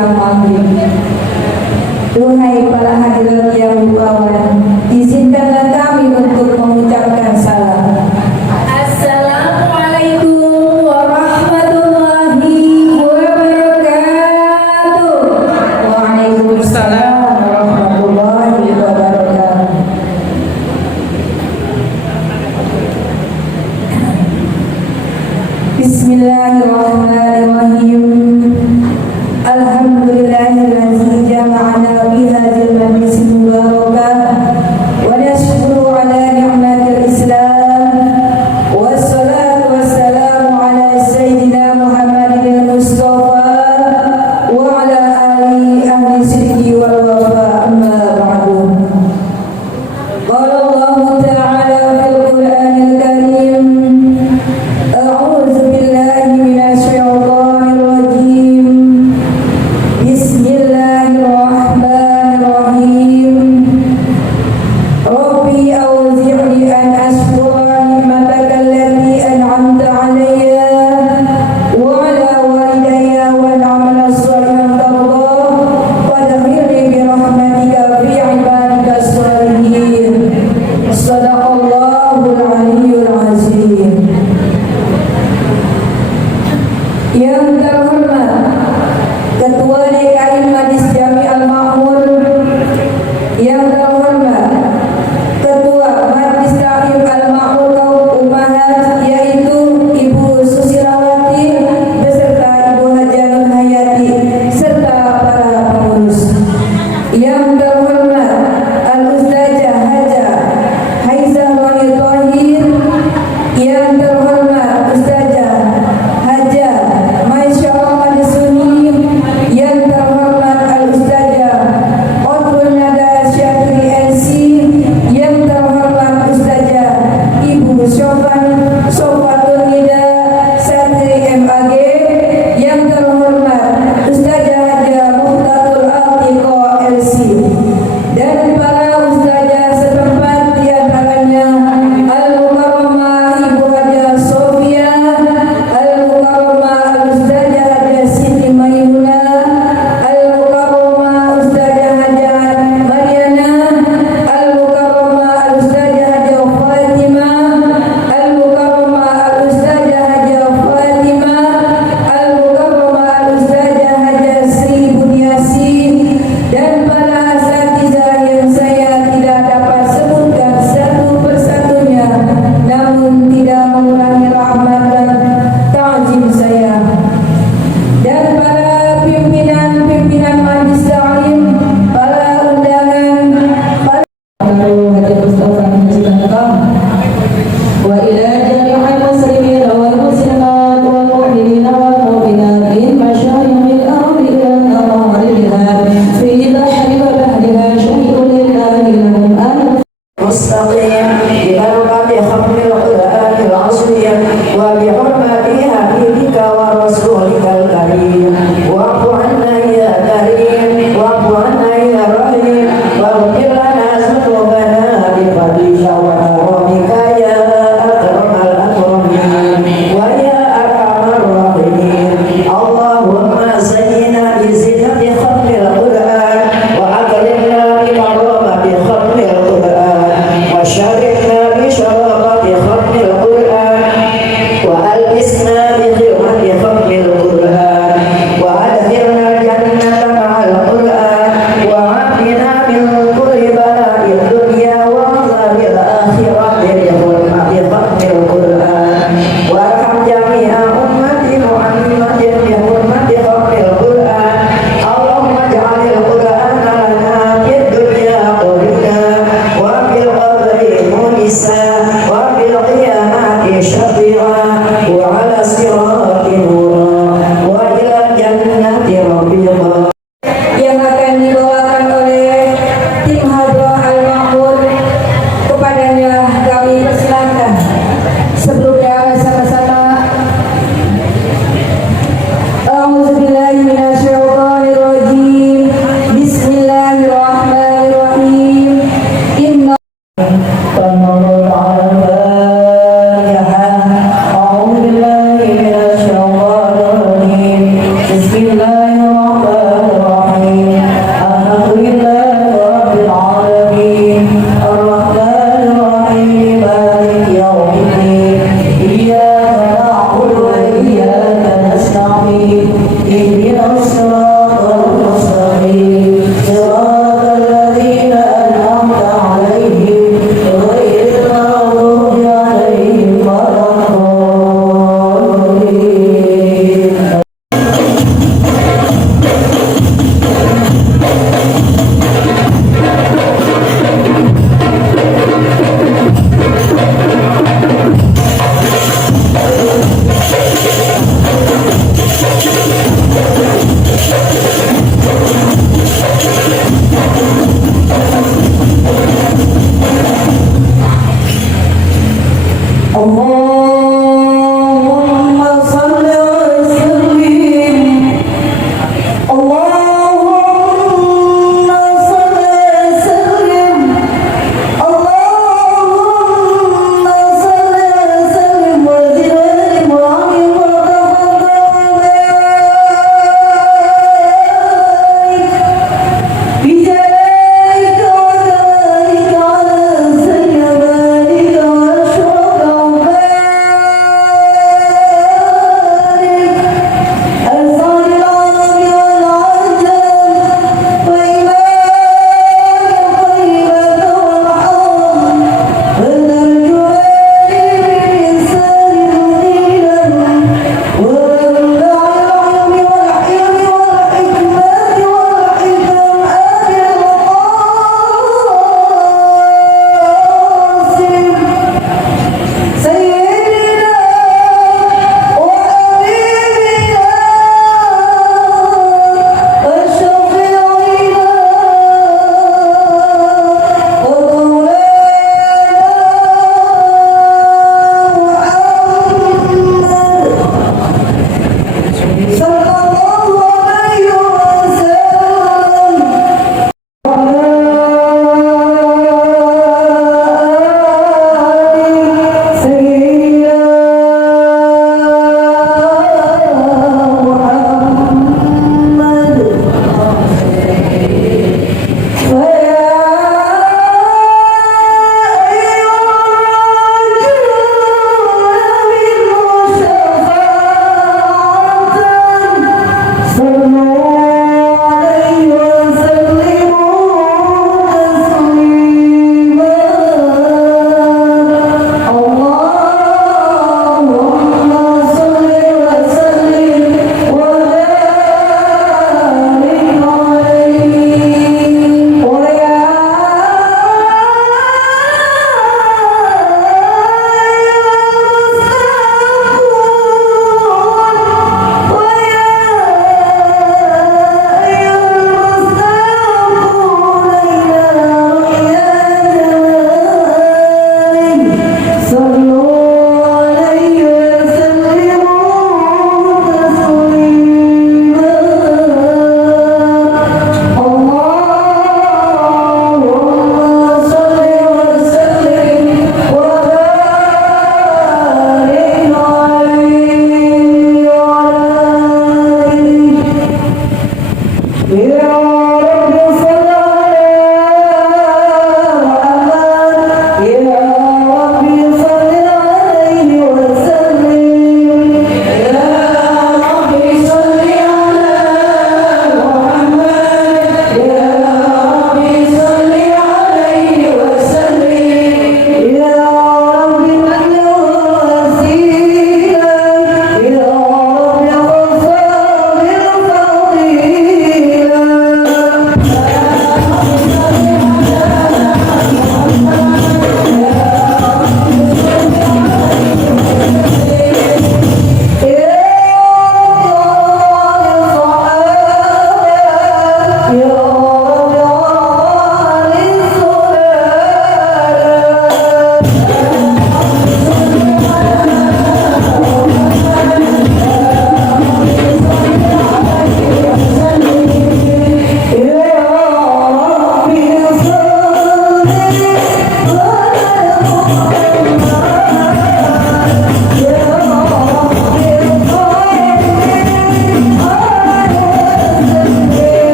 menjelang maghrib. Duhai para hadirin yang bukawan, izinkanlah kami untuk mengucapkan salam. Assalamualaikum warahmatullahi wabarakatuh. Waalaikumsalam warahmatullahi wabarakatuh. Bismillahirrahmanirrahim. Alhamdulillahilladzi jama'ana fi hadzal majlis mubarakah wa nashkuru ala ni'matil Islam wassalatu wassalamu ala sayyidina Muhammadin Mustafa wa ala alihi ahli sidqi wal wafa, amma ba'du. Qala Allah ta'ala fil Qur'anil Karim, a'udzu billahi minasy syaithanir rajim. Bismillahirrahmanirrahim. Rabbi auzi'ni an ashkura ni'mataka allati an'amta 'alayya wa 'ala walidayya wa an a'mala shalihan tardah wadkhilni bi rahmatika fi 'ibadika shalihin. Shadaqallahul 'aliyyul 'azim. Yang terhormat Ketua DKI Majlis Jami Al-Ma'mur, yang terhormat Ketua Majlis Rahim Al-Ma'mur kaum Ummahat, yaitu Ibu Susilawati beserta Ibu Hajah Nur Hayati serta para pengurus. Yang terhormat Al-Ustazah Hajah Haizah Wahid Thahir, yang terhormat Ustazah Hajah Masya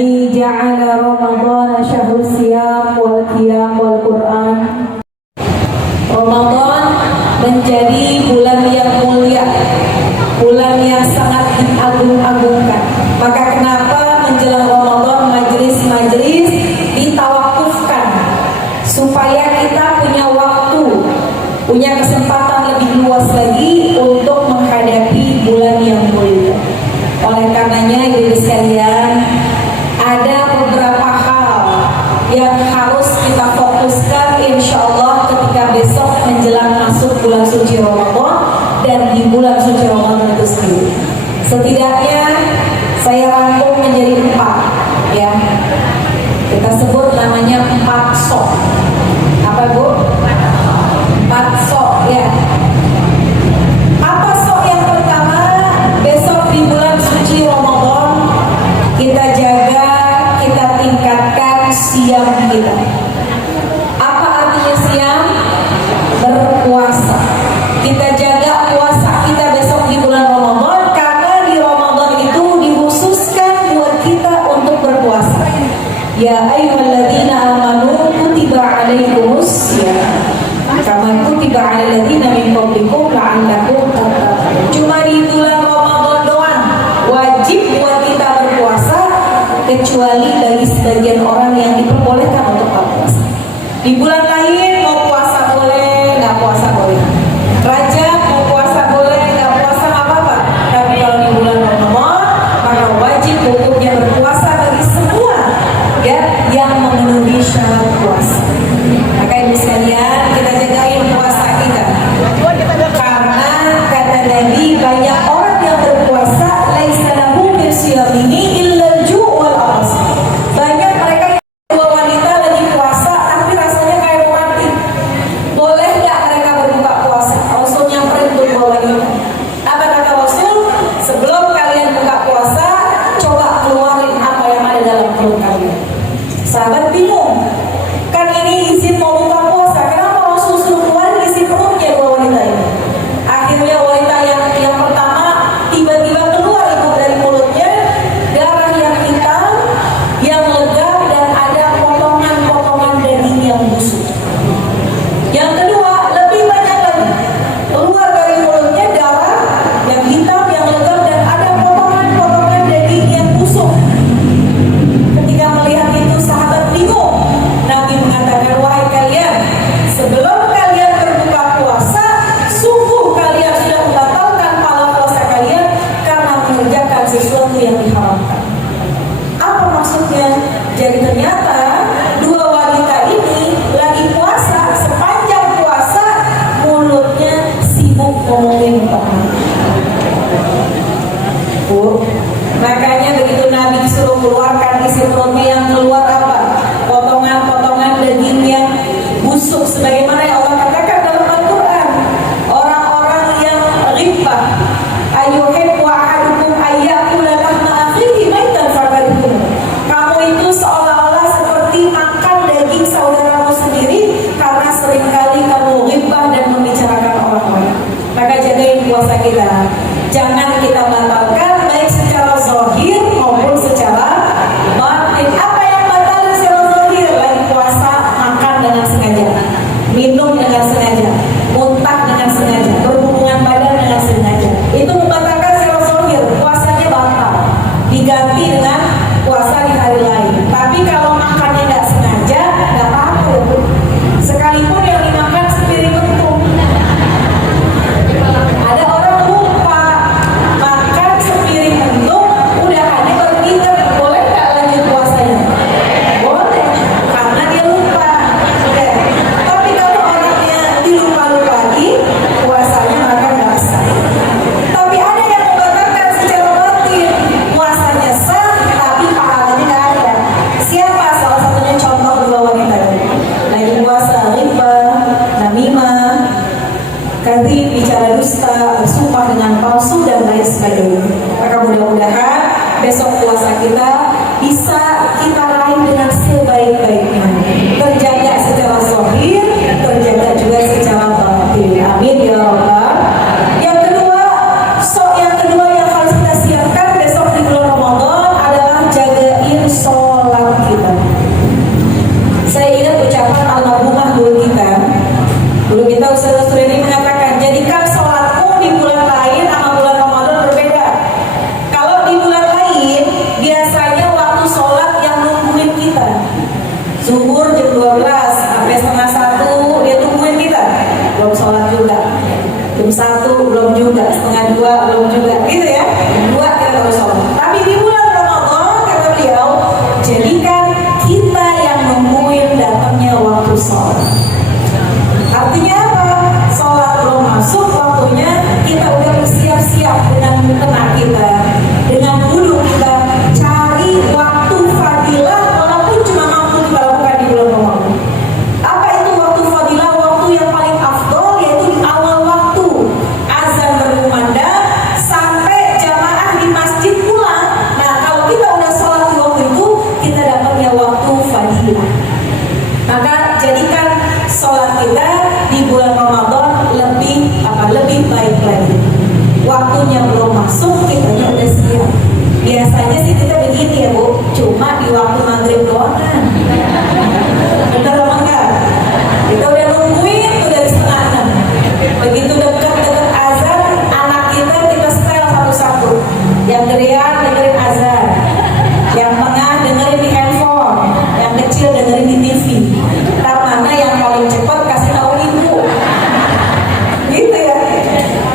alladzi ja'ala Ramadhana syahrus siyam wal qiyam wal Qur'an. Ramadan menjadi bulan yang mulia, bulan yang sangat diagung-agungkan. Maka kenapa menjelang Ramadan majelis-majelis ditawakufkan supaya kita punya waktu, punya kesempatan lebih luas lagi untuk menghadapi bulan yang mulia. Oleh karenanya ibu sekalian, ada beberapa hal yang harus kita fokuskan insya Allah ketika besok menjelang masuk bulan suci Ramadan dan di bulan suci Ramadan itu sendiri. Setidaknya saya rangkum menjadi 4 ya. Kita sebut namanya 4 sok. Apa Bu? 4 sok ya. Apa sok yang pertama? Besok di bulan suci Ramadan kita jaga, kita tingkatkan siam kita. Apa artinya siam? Berpuasa. Kita jaga puasa kita besok di bulan Ramadan, karena di Ramadan itu dikhususkan buat kita untuk berpuasa. Ya ayyuhalladzina amanu kutiba alaikumusiyam kama kutiba alal ladzina min qablikum la'allakum tattaqun. Cuma di bulan Ramadan doang wajib buat kita berpuasa, kecuali bagi sebagian orang yang diperbolehkan untuk berpuasa. Di bulan lain mau puasa boleh, nggak puasa boleh. Rajab mau puasa boleh, nggak puasa nggak apa-apa. Tapi kalau di bulan Ramadan maka wajib hukumnya berpuasa bagi semua ya yang memenuhi syarat puasa. Maka ibu sekalian, kita jagain puasa kita. Karena kata Nabi, banyak orang yang berpuasa laisa lahu min siyamihi illa al-ju' wal 'atas. Banyak mereka yang dua wanita lagi puasa tapi rasanya kayak mau mati. Boleh enggak mereka berbuka puasa? Rasul nyamperin tuh dua wanita. Apa kata Rasul? Sebelum kalian buka puasa, coba keluarin apa yang ada dalam perut kalian. Sahabat bingung. Kan ini izin mau buka puasa, kenapa Rasul suruh keluarin isi perutnya dua wanita ini? Akhirnya wanita yang pertama tiba-tiba keluar ibu dari mulutnya darah yang hitam, yang legam, dan ada potongan-potongan daging yang busuk. Yang kedua lebih banyak lagi, keluar dari mulutnya darah yang hitam, yang legam, dan ada potongan-potongan daging yang busuk. Ketika melihat itu sahabat bingung. Nabi mengatakan, wahai kalian, sebelum kalian berbuka puasa, sungguh kalian sudah membatalkan pahala puasa kalian karena mengerjakan sesuatu yang diharamkan. Apa maksudnya? Jadi ternyata dua wanita ini lagi puasa, sepanjang puasa mulutnya sibuk ngomongin orang. Bu, makanya begitu Nabi suruh keluarkan isi perutnya, yang keluar apa? Potongan-potongan daging yang busuk, sebagaimana yang Allah katakan dalam Al-Quran. Orang-orang yang ghibah, ayyuhibbu ahadukum ayyakula lahma akhihi maitan fakarihtum. Kamu itu seolah-olah seperti makan daging saudaramu sendiri karena seringkali kamu ghibah dan membicarakan orang lain. Maka jagain puasa kita, jangan kita batalkan baik secara zahir maupun secara batin. Apa yang batalkan secara zahir? Lagi puasa makan dengan sengaja, minum dengan sengaja, muntah dengan sengaja, berhubungan badan dengan sengaja, itu membatalkan secara zahir, puasanya batal, diganti dengan puasa di hari lain. Tapi kalau makannya nggak sengaja, nggak apa-apa ya Bu. Sekalipun yang dimakan sepiring untung. Ada orang lupa makan Zuhur jam 12 sampai setengah 1 dia tungguin kita, belum sholat juga. Jam 1 belum juga, setengah 2 belum juga, gitu ya. Jam 2 kita baru sholat. Tapi di bulan Ramadan kata beliau, jadikan kita yang nungguin datangnya waktu sholat. Artinya apa? Sholat belum masuk waktunya, kita udah bersiap-siap dengan mukena kita, dengan wudhu kita, cari waktu fadilah walaupun cuma mampu kita lakukan di bulan Ramadan. Apa itu waktu fadilah? Waktu yang paling afdol yaitu di awal waktu azan berkumandang sampai jamaah di masjid pulang. Nah, kalau kita udah sholat di waktu itu, kita dapatnya waktu fadilah. Maka jadikan sholat kita di bulan Ramadan lebih baik lagi. Waktunya belum masuk, kitanya udah siap. Biasanya sih kita begini ya Bu, cuma di waktu maghrib doang kan. Bener apa enggak? Kita udah nungguin tuh dari setengah 6. Begitu dekat-dekat azan, anak kita setel satu-satu. Yang gedean dengerin azan, yang tengah dengerin di handphone, yang kecil dengerin di TV. Ntar mana yang paling cepat kasih tahu ibu. Gitu ya.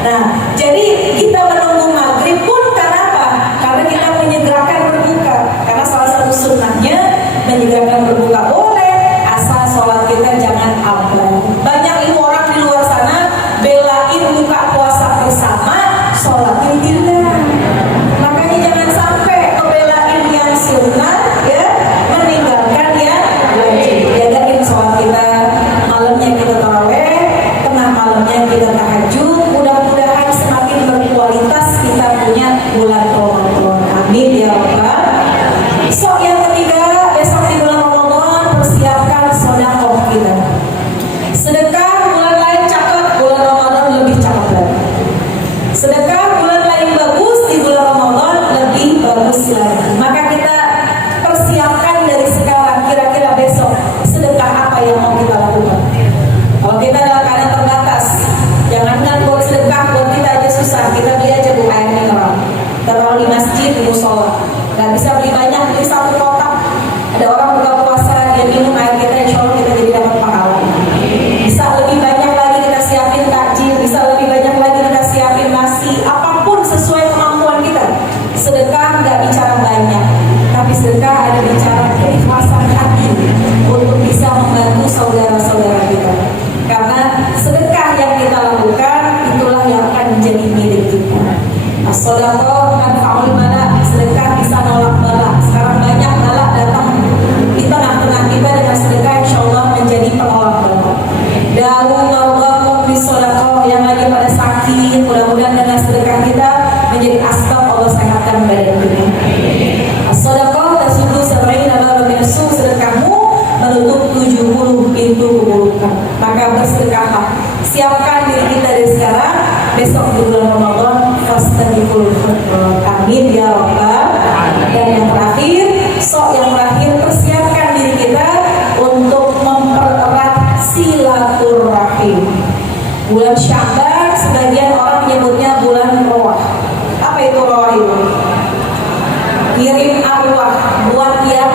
Nah, jadi kita menunggu maghrib pun karena apa? Karena kita menyegerakan berbuka. Karena salah satu sunnahnya menyegerakan berbuka boleh, asal sholat kita jangan abal. Banyak ibu orang di luar sana belain buka puasa bersama, sholatnya tidak. Makanya jangan sampai ngebelain yang sunnah ya, meninggalkan yang wajib. Jagain sholat kita, malamnya kita tarawih, tengah malamnya kita tahajud. Mudah-mudahan semakin berkualitas kita punya bulan Ramadan. Amin ya rabbal. So yang ketiga, besok di bulan Ramadan persiapkan sedekah kita. Sedekah bulan lain cakep, bulan Ramadan lebih cakep lagi. Sedekah bulan lain bagus, di bulan Ramadan lebih bagus lagi. Maka kita persiapkan dari sekarang, kira-kira besok sedekah apa yang mau kita lakukan. Kalau kita dalam keadaan terbatas, jangankan buat sedekah, buat kita aja susah. Kita beli aja Bu air mineral, taruh di masjid, di musola. Gak bisa beli banyak, beli satu kotak. Ada orang buka puasa, dia minum air kita, insya Allah kita jadi dapat pahala. Bisa lebih banyak lagi kita siapin takjil, bisa lebih banyak lagi kita siapin nasi, apapun sesuai kemampuan kita. Sedekah gak bicara banyak, tapi sedekah ada bicara keikhlasan hati untuk bisa membantu saudara-saudara kita. Karena sedekah yang kita lakukan itulah yang akan menjadi milik kita. As-shadaqah tanfa'ul bala, sedekah bisa nolak bala. Sekarang banyak bala datang di tengah-tengah kita, dengan sedekah insya Allah menjadi penolak bala. Dawu mardakum bis-shadaqah, yang lagi pada sakit, mudah-mudahan dengan sedekah kita menjadi asbab Allah sehatkan badan kita. As-shadaqah tasuddu sab'ina baban min as-su', sedekahmu menutup 70 pintu keburukan. Maka bersedekahlah, siapkan diri kita dari sekarang. Besok di bulan Ramadan fastabiqul khairat. Amin ya rabbal. Dan yang terakhir, persiapkan diri kita untuk mempererat silaturahim. Bulan Sya'ban sebagian orang menyebutnya bulan Rawah. Apa itu Rawah itu? Kirim arwah buat yang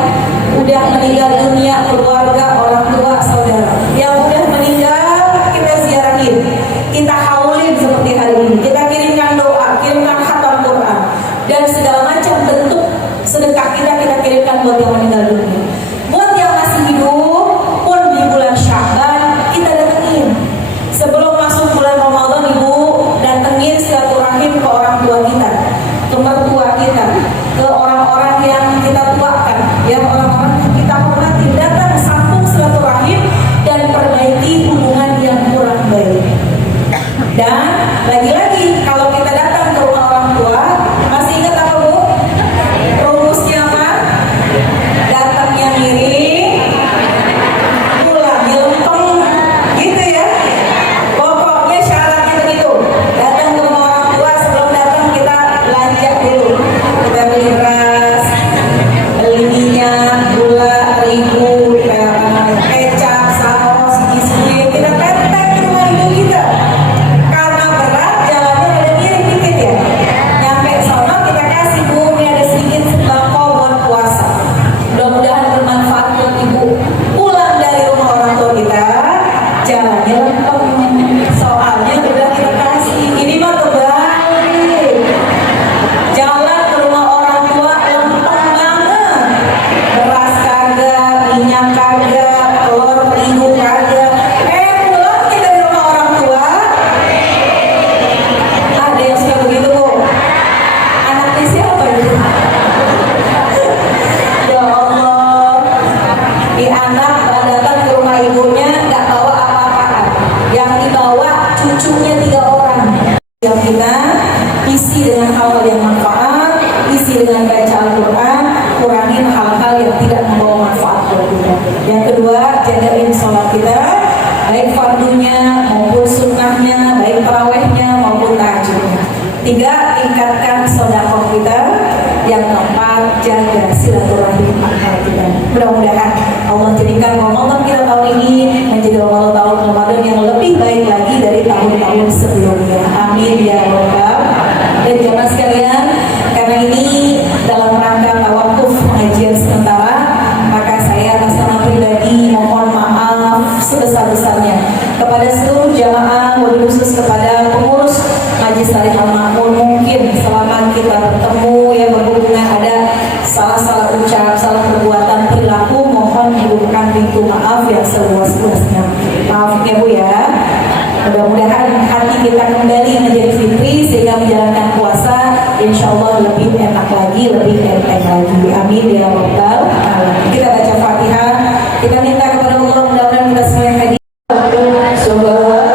udah meninggal dunia, keluarga, orang tua, saudara. Yang udah meninggal kita ziarahin, kita haulin seperti hari ini. Kita kirimkan doa, kirimkan khatam Quran, dan segala macam bentuk sedekah kita kirimkan buat yang meninggal dunia. Buat yang masih hidup pun di bulan Sya'ban kita datengin. Sebelum masuk bulan Ramadan, Ibu datengin silaturahim ke orang tua kita, ke mertua kita, ke orang-orang yang kita tuakan, yang orang-orang yang kita hormati. Datang sambung sholat kita, baik fardunya maupun sunnahnya, baik tarawehnya maupun tahajudnya. 3, tingkatkan sedekah kita. Yang keempat, jaga silaturahim antar kita. Mudah-mudahan Allah jadikan Ramadan kita tahun ini menjadi Ramadan yang lebih baik lagi dari tahun-tahun sebelumnya. Amin ya rabbal. Dan jamaah sekalian, karena ini dalam rangka tawakuf pengajian sementara, maka saya atas nama pribadi mohon maaf sebesar-besarnya kepada seluruh jamaah, wabil khusus kepada pengurus Majelis Taklim Al-Makmur. Mungkin selama kita bertemu yang berhubungan ada salah-salah ucap, salah perbuatan, perilaku, mohon dibukakan pintu maaf yang seluas-luasnya. Maaf ya Bu ya. Mudah-mudahan hati kita kembali menjadi fitri sehingga menjalankan puasa insya Allah lebih enak lagi, lebih enteng lagi. Amin ya rabbal alamin. Kita baca Fatihah, kita minta kepada Allah mudah-mudahan kita semua yang hadir. Alhamdulillah.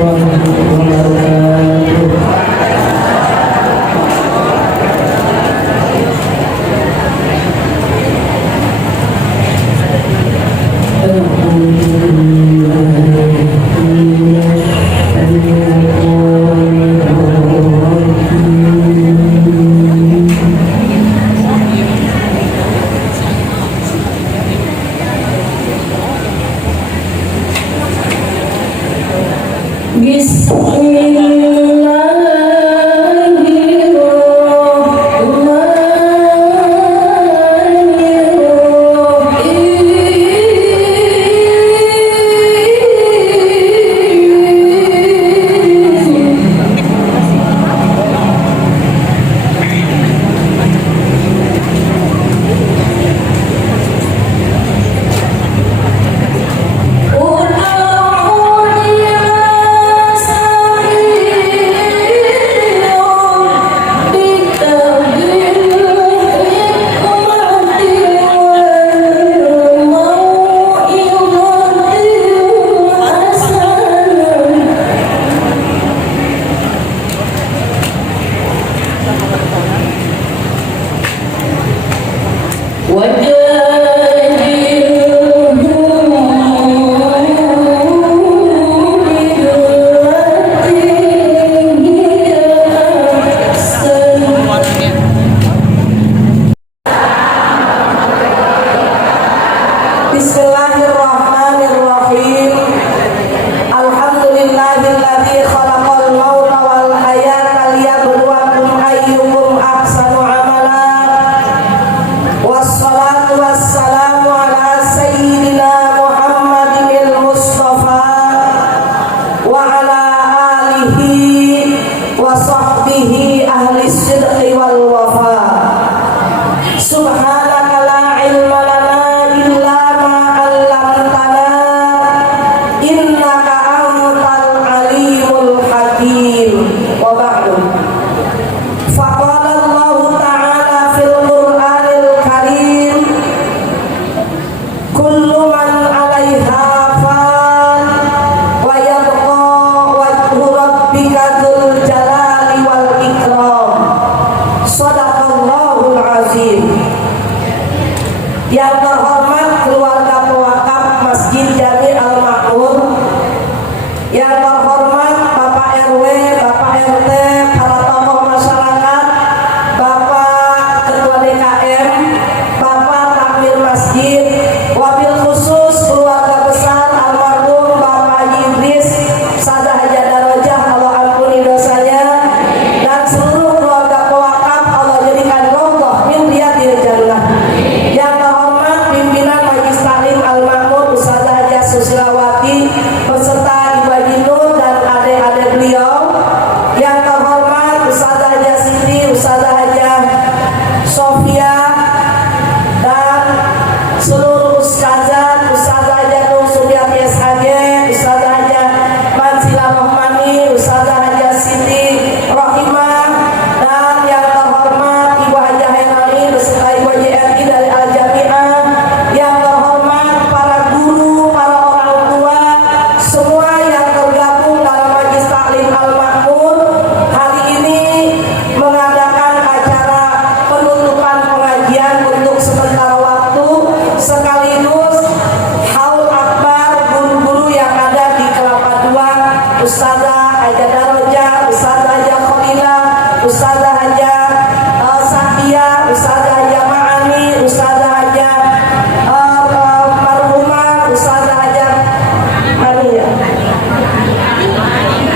Bismillahirrahmanirrahim. Alhamdulillahilladzi khalaqal mauta wal hayata liyabluwakum ayyukum ahsanu amala. Wassalatu wassalamu ala sayyidina Muhammadil Mustafa wa ala alihi wa sahbihi ahli sidqi wal wafa. Subhanaka la ilma lana illa ma 'allamtana innaka antal alimul hakim. Wa ba'du. Faqala Allah ta'ala fil Qur'anil Karim, kullu man 'alaiha fan wa yabqa wajhu rabbika dzul jalali wal ikram. Shadaqallahul azim. Yang terhormat keluarga pewakaf Masjid Jami Al-Makmur, yang terhormat Bapak RW, Bapak RT, para tokoh masyarakat, Bapak Ketua DKM, Bapak Takmir Masjid, wabil khusus keluarga besar almarhum Bapak Haji Idris, Sadah Haja Darajah, Allah ampuni dosanya, dan seluruh keluarga pewakaf Allah jadikan roboh min riyadil jannah. Yang terhormat pimpinan Majelis Taklim Al-Makmur Ustazah Haja Susilawati beserta Ibu Haji Nur dan adik-adik beliau. Yang terhormat Ustazah Haja Siti, Ustazah Haja Sofia, dan seluruh ustazah, Ustazah Haja Nur Sudiati SHG, Ustazah Haja Mansila Rohmani, Ustazah Haja Siti Rohimah, dan yang terhormat Ibu Haja Hairani beserta Ibu Haji RI dari Al-Jami'ah. Yang terhormat para guru, para orang tua, semua yang tergabung dalam Majelis Taklim Al-Makmur hari ini mengadakan acara penutupan pengajian untuk sementara waktu, sekaligus haul akbar guru-guru yang ada di Kelapa II, Ustazah Haja Darajah, Ustazah Haja Kholilah, Ustazah Haja Sahia, Ustazah Haja Ma'ani, Ustazah Haja Marhumah, Ustazah Haja Ma'ani,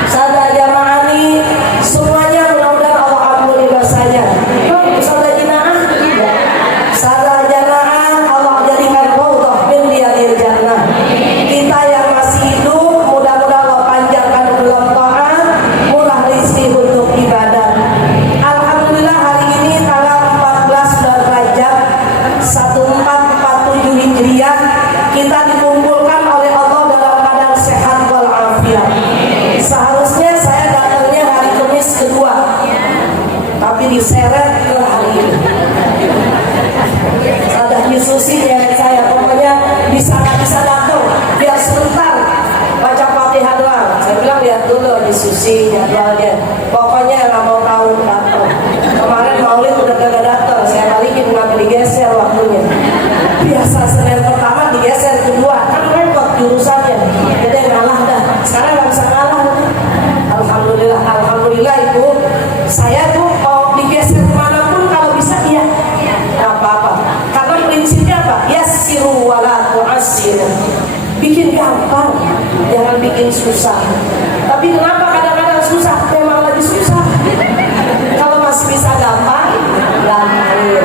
Ustazah Haja Ma'ani, semuanya mudah-mudahan Allah ampuni dosanya. Ustazah Jinaah, Ustazah Haja Na'ah, Allah jadikan roboh min riyadil jannah. Kita yang masih hidup mudah-mudahan Allah panjangkan umur taat, murah rezeki untuk ibadah. Alhamdulillah hari ini tanggal 14 bulan Rajab 1447 Hijriah kita dikumpulkan oleh Allah dalam keadaan sehat walafiat. Seharusnya saya datangnya hari Kamis kedua, tapi diseret ke hari ini. Sadah disusi ya saya, pokoknya bisa datang biar sebentar baca Fatihah doang. Saya bilang lihat dulu lagi susi jadwalnya. Pokoknya nggak mau tahu datang. Kemarin Maulid udah kagak datang, saya balikin nggak digeser waktunya. Biasa Senin pertama digeser kedua, kan repot jurusannya. Jadi ngalah dah. Sekarang nggak bisa ngalah. Alhamdulillah, alhamdulillah Ibu. Saya tuh mau digeser kemanapun kalau bisa iya. Nggak apa-apa. Karena prinsipnya apa? Yassiru wala tu'assiru. Bikin gampang, jangan bikin susah. Tapi kenapa kadang-kadang susah? Memang lagi susah. Kalau masih bisa gampang, gampang.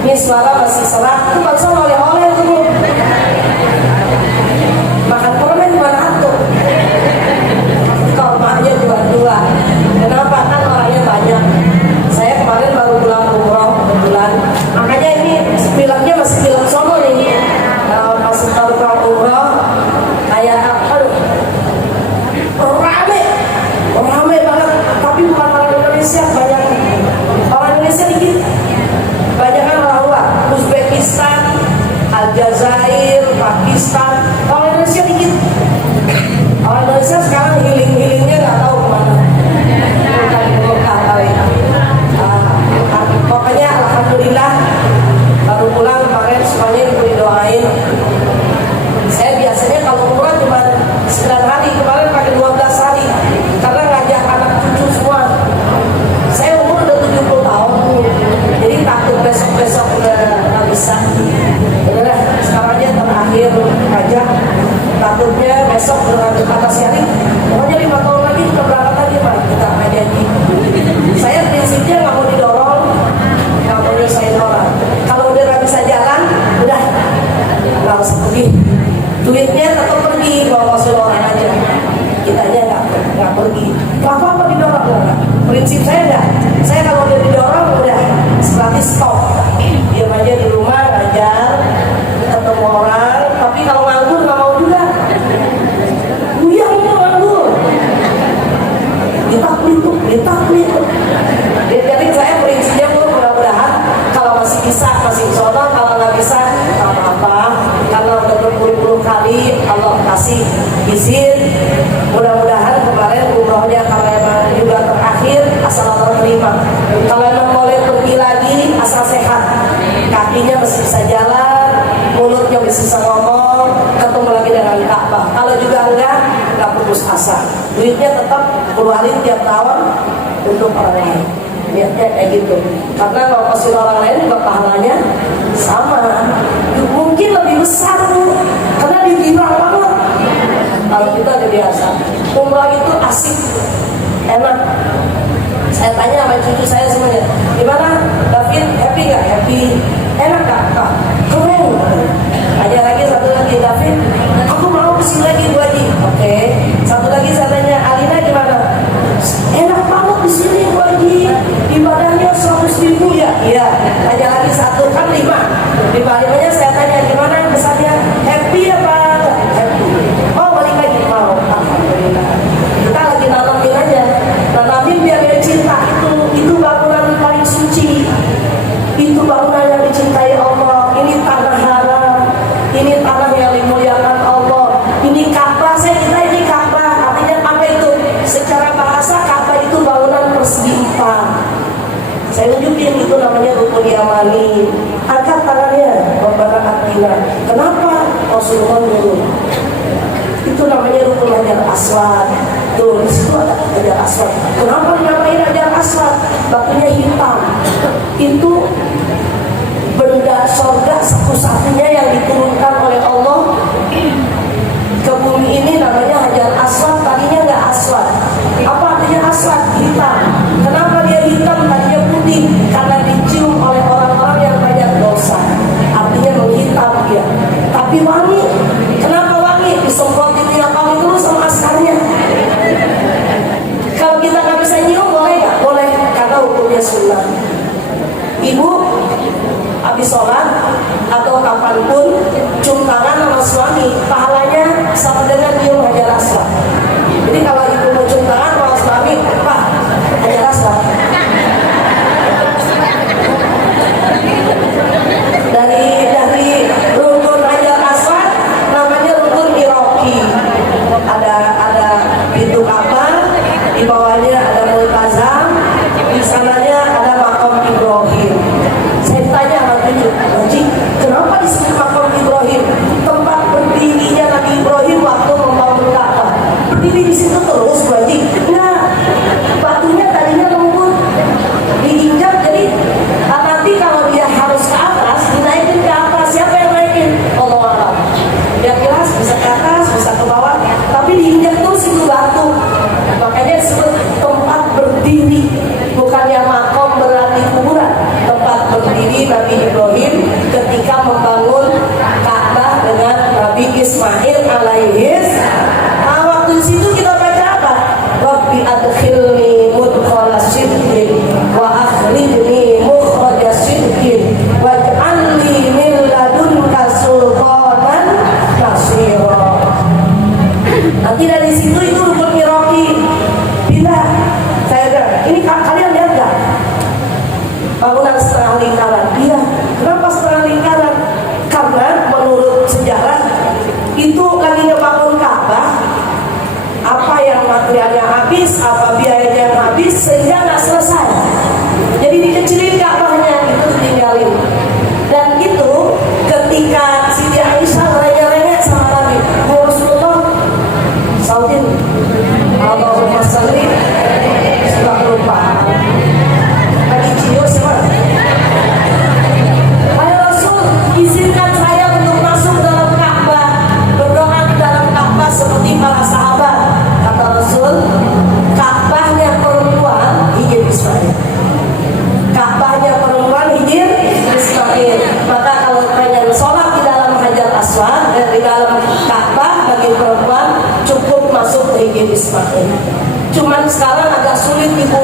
Ini suara masih serak. Itu barusan oleh-oleh tuh. Makan permen mana tuh? Kalau maknya dua-dua. Kenapa? Kan orangnya banyak. Saya kemarin baru pulang umroh kebetulan. Makanya ini filmnya masih film sono nih. Masih baru pulang umroh. Kayak aduh, rame banget. Tapi bukan orang Indonesia, banyak orang Indonesia dikit. Banyak kan orang luar, Uzbekistan, Aljazair, Pakistan. Orang Indonesia dikit. Orang Indonesia sekarang healing-healingnya nggak tahu kemana. Pokoknya alhamdulillah baru pulang kemarin, semuanya didoain. Saya biasanya kalau umroh cuma 9 hari, kemarin pakai 12 hari karena ngajak anak cucu semua. Saya umur udah 70 tahun, jadi takut besok-besok udah nggak bisa. Udah sekarang aja terakhir ngajak, takutnya besok udah nggak batasi hari. Pokoknya 5 tahun lagi kita berangkat lagi Pak, kita nggak janji. Saya prinsipnya nggak mau didorong, nggak mau nyusahin orang. Kalau udah nggak bisa jalan, udah nggak usah pergi. Duitnya tetap pergi, bawa masuk orang aja. Kitanya nggak pergi. Apa didorong enggak? Prinsip saya enggak. Saya kalau udah didorong udah berarti stop. Diam aja di rumah ngajar, ketemu orang. Tapi kalau nganggur nggak mau juga. Buyang itu nganggur. Ditaklit. Jadi saya prinsipnya mudah-mudahan kalau masih bisa masih sono, kalau nggak bisa nggak apa-apa. Karena udah berpuluh-puluh kali Allah kasih izin. Mudah-mudahan kemarin umrohnya kalau emang juga terakhir asal Allah terima. Kalau emang boleh pergi lagi asal sehat, kakinya masih bisa jalan, mulutnya masih bisa ngomong, ketemu lagi dengan Ka'bah. Kalau juga nggak putus asa. Duitnya tetap keluarin tiap tahun untuk orang lain. Niatnya kayak gitu. Karena kalau kasih orang lain juga pahalanya sama. Mungkin lebih besar tuh, karena digirang banget. Kalau kita udah biasa, umrah itu asik, enak. Saya tanya sama cucu saya semuanya, gimana David, happy nggak? Happy, enak nggak? Keren. Ada lagi satu lagi, David, aku mau kesini lagi Bu Haji. Oke. Satu lagi saya tanya, Alina gimana? Enak banget di sini Bu Haji. Ibadahnya 100.000 ya? Iya. Ada lagi satu kan 5. Di baliknya saya tanya gimana pesannya? Happy apa? Happy. Oh balik lagi mau. Alhamdulillah. Kita lagi nanamin aja. Nanamin biar dia cinta itu bangunan paling suci. Itu bangunan yang dicintai Allah. Ini tanah haram. Ini tanah yang dimuliakan Allah. Ini Ka'bah, saya kita ini Ka'bah. Artinya apa itu? Secara bahasa Ka'bah itu bangunan persegi 4. Saya tunjukin itu namanya rukun yamani. Angkat tangannya, Rabbana atina. Kenapa Rasulullah nyuruh? Itu namanya rukun Hajar Aswad. Tuh, di situ ada Hajar Aswad. Kenapa dinamain Hajar Aswad? Batunya hitam. Itu benda surga satu-satunya yang diturunkan oleh Allah ke bumi ini, namanya Hajar Aswad. Tadinya nggak aswad. Apa artinya aswad? Hitam. Kenapa dia hitam? Tadinya putih. Karena dicium oleh orang-orang yang banyak dosa. Artinya menghitam dia. Tapi wangi. Kenapa wangi? Disemprot di minyak wangi dulu sama askarnya. Kalau kita nggak bisa nyium boleh nggak? Boleh. Karena hukumnya sunnah. Ibu habis sholat atau kapanpun situ terus berarti. Nah, batunya tadinya lembut, diinjak jadi nanti kalau dia harus ke atas, dinaikin ke atas. Siapa yang naikin? Allah Allah. Dia kira bisa ke atas, bisa ke bawah, tapi diinjak terus itu batu. Makanya disebut tempat berdiri, bukannya makom berarti kuburan. Tempat berdiri Nabi Ibrahim ketika membangun Ka'bah dengan Nabi Ismail alaihis. Nah, waktu di situ kita baca apa? Rabbi adkhilni mudkhala sidqin wa akhrijni mukhraja sidqin waj'alni min ladunka sultanan nasira. Nanti dari situ itu rukun Iraqi. Bila saya bilang, ini kalian lihat nggak? Bangunan setengah lingkaran. Iya. Kenapa setengah lingkaran? Karena menurut sejarah itu lagi ngebangun Ka'bah. Apa yang materialnya habis, apa biayanya yang habis, sehingga nggak selesai. Jadi dikecilin Ka'bahnya, itu ditinggalin. Dan itu ketika Siti Aisyah rengek-rengek sama Nabi, ya Rasulullah, Saudin, Allahumma sholli, sudah lupa. Lagi Cio siapa? Ayo Rasul, izinkan saya untuk masuk dalam Ka'bah, berdoa di dalam Ka'bah seperti para sahabat. Kata Rasul, Ka'bahnya perempuan hijir Ismail. Ka'bahnya perempuan hijir Ismail. Maka kalau pengen sholat di dalam Hajar Aswad, di dalam Ka'bah bagi perempuan cukup masuk ke hijir Ismail. Cuman sekarang agak sulit ibu.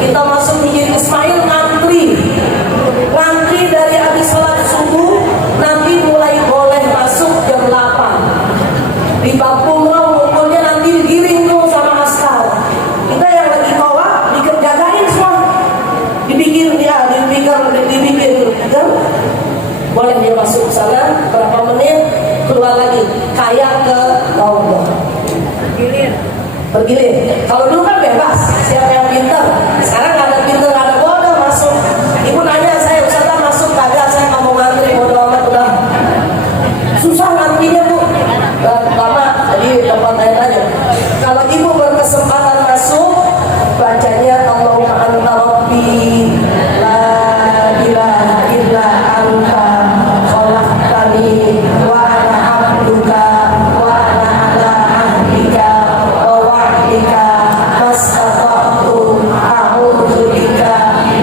Kita masuk hijir Ismail ngantri dari habis sholat subuh, nanti mulai boleh masuk jam 8. Di Bapung ngumpulnya nanti digiring tuh sama askar. Kita yang lagi bawa dikerjain semua, dibikin kan? Boleh dia masuk ke sana berapa menit, keluar lagi kayak ke Raudah. Bergilir. Kalau dulu kan bebas, siapa yang pintar. Sekarang nggak ada pintar, nggak ada bodoh masuk. Ibu nanya saya, Ustazah masuk kagak? Saya nggak mau ngantri, bodoh amat udah. Susah ngantrinya bu, lama. Jadi tempat lain aja. Kalau ibu berkesempatan masuk, bacanya Allahumma anta rabbi la ilaha illa anta khalaqtani wa ana abduka wa ana ala ahdika wa wa'dika mastata'tu a'udzu bika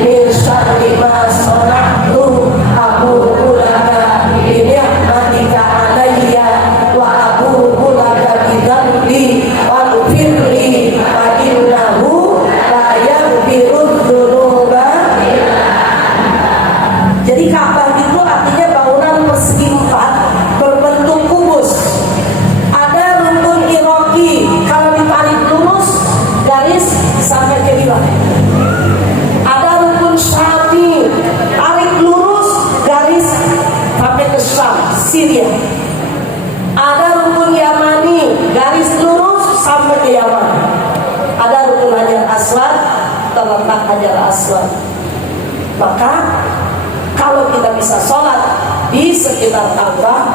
min syarri ma sana'tu abu'u laka bi ni'matika 'alayya wa abu'u laka bi dhanbi waghfirli fa innahu la yaghfirudz dzunuba. Jadi Ka'bah itu artinya bangunan persegi 4 berbentuk kubus. Ada rukun Iraqi, kalau ditarik lurus garis sampai ke Irak. Ada rukun Syami, tarik lurus garis sampai ke Syam, Syria. Ada rukun Yamani, garis lurus sampai ke Yaman. Ada rukun Hajar Aswad, terletak Hajar Aswad. Maka kalau kita bisa sholat di sekitar Ka'bah,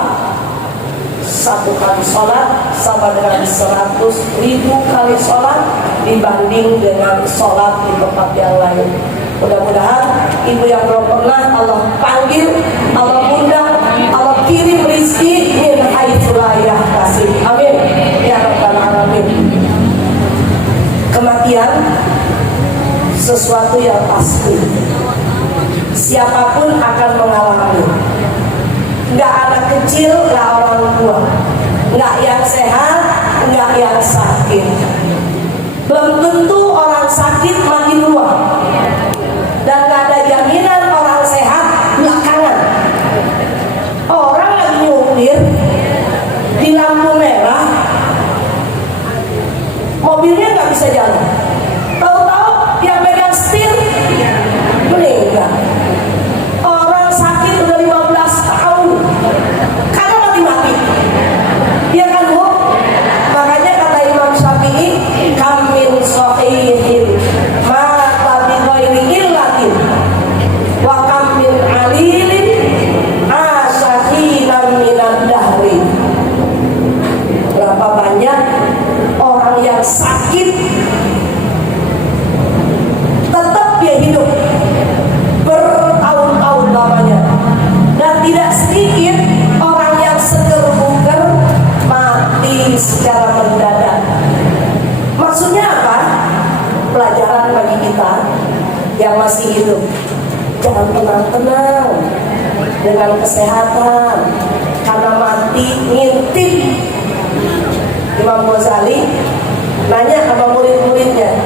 satu kali sholat sama dengan 100.000 kali sholat dibanding dengan sholat di tempat yang lain. Mudah-mudahan ibu yang belum pernah Allah panggil, Allah undang, Allah kirim rizki min haitsu la yahtasib. Amin ya rabbal alamin. Kematian sesuatu yang pasti, siapapun akan mengalami. Nggak anak kecil, nggak orang tua, nggak yang sehat, nggak yang sakit. Belum tentu orang sakit mati duluan, dan nggak ada jaminan orang sehat belakangan. Orang lagi nyupir di lampu merah, mobilnya nggak bisa jalan. Tahu-tahu yang pegang setir meninggal. Orang sakit udah 15 tahun, kagak mati-mati. Dia kan bu. Makanya kata Imam Syafi'i, kam min sahihin mata bi ghairi illatin wa kam min alilin asyahinan minad dahri. Berapa banyak orang yang sakit, tetap dia hidup bertahun-tahun lamanya. Dan tidak sedikit orang yang seger buger mati secara mendadak. Maksudnya apa? Pelajaran bagi kita yang masih hidup, jangan tenang-tenang dengan kesehatan, karena mati ngintip. Imam Ghazali nanya sama murid-muridnya,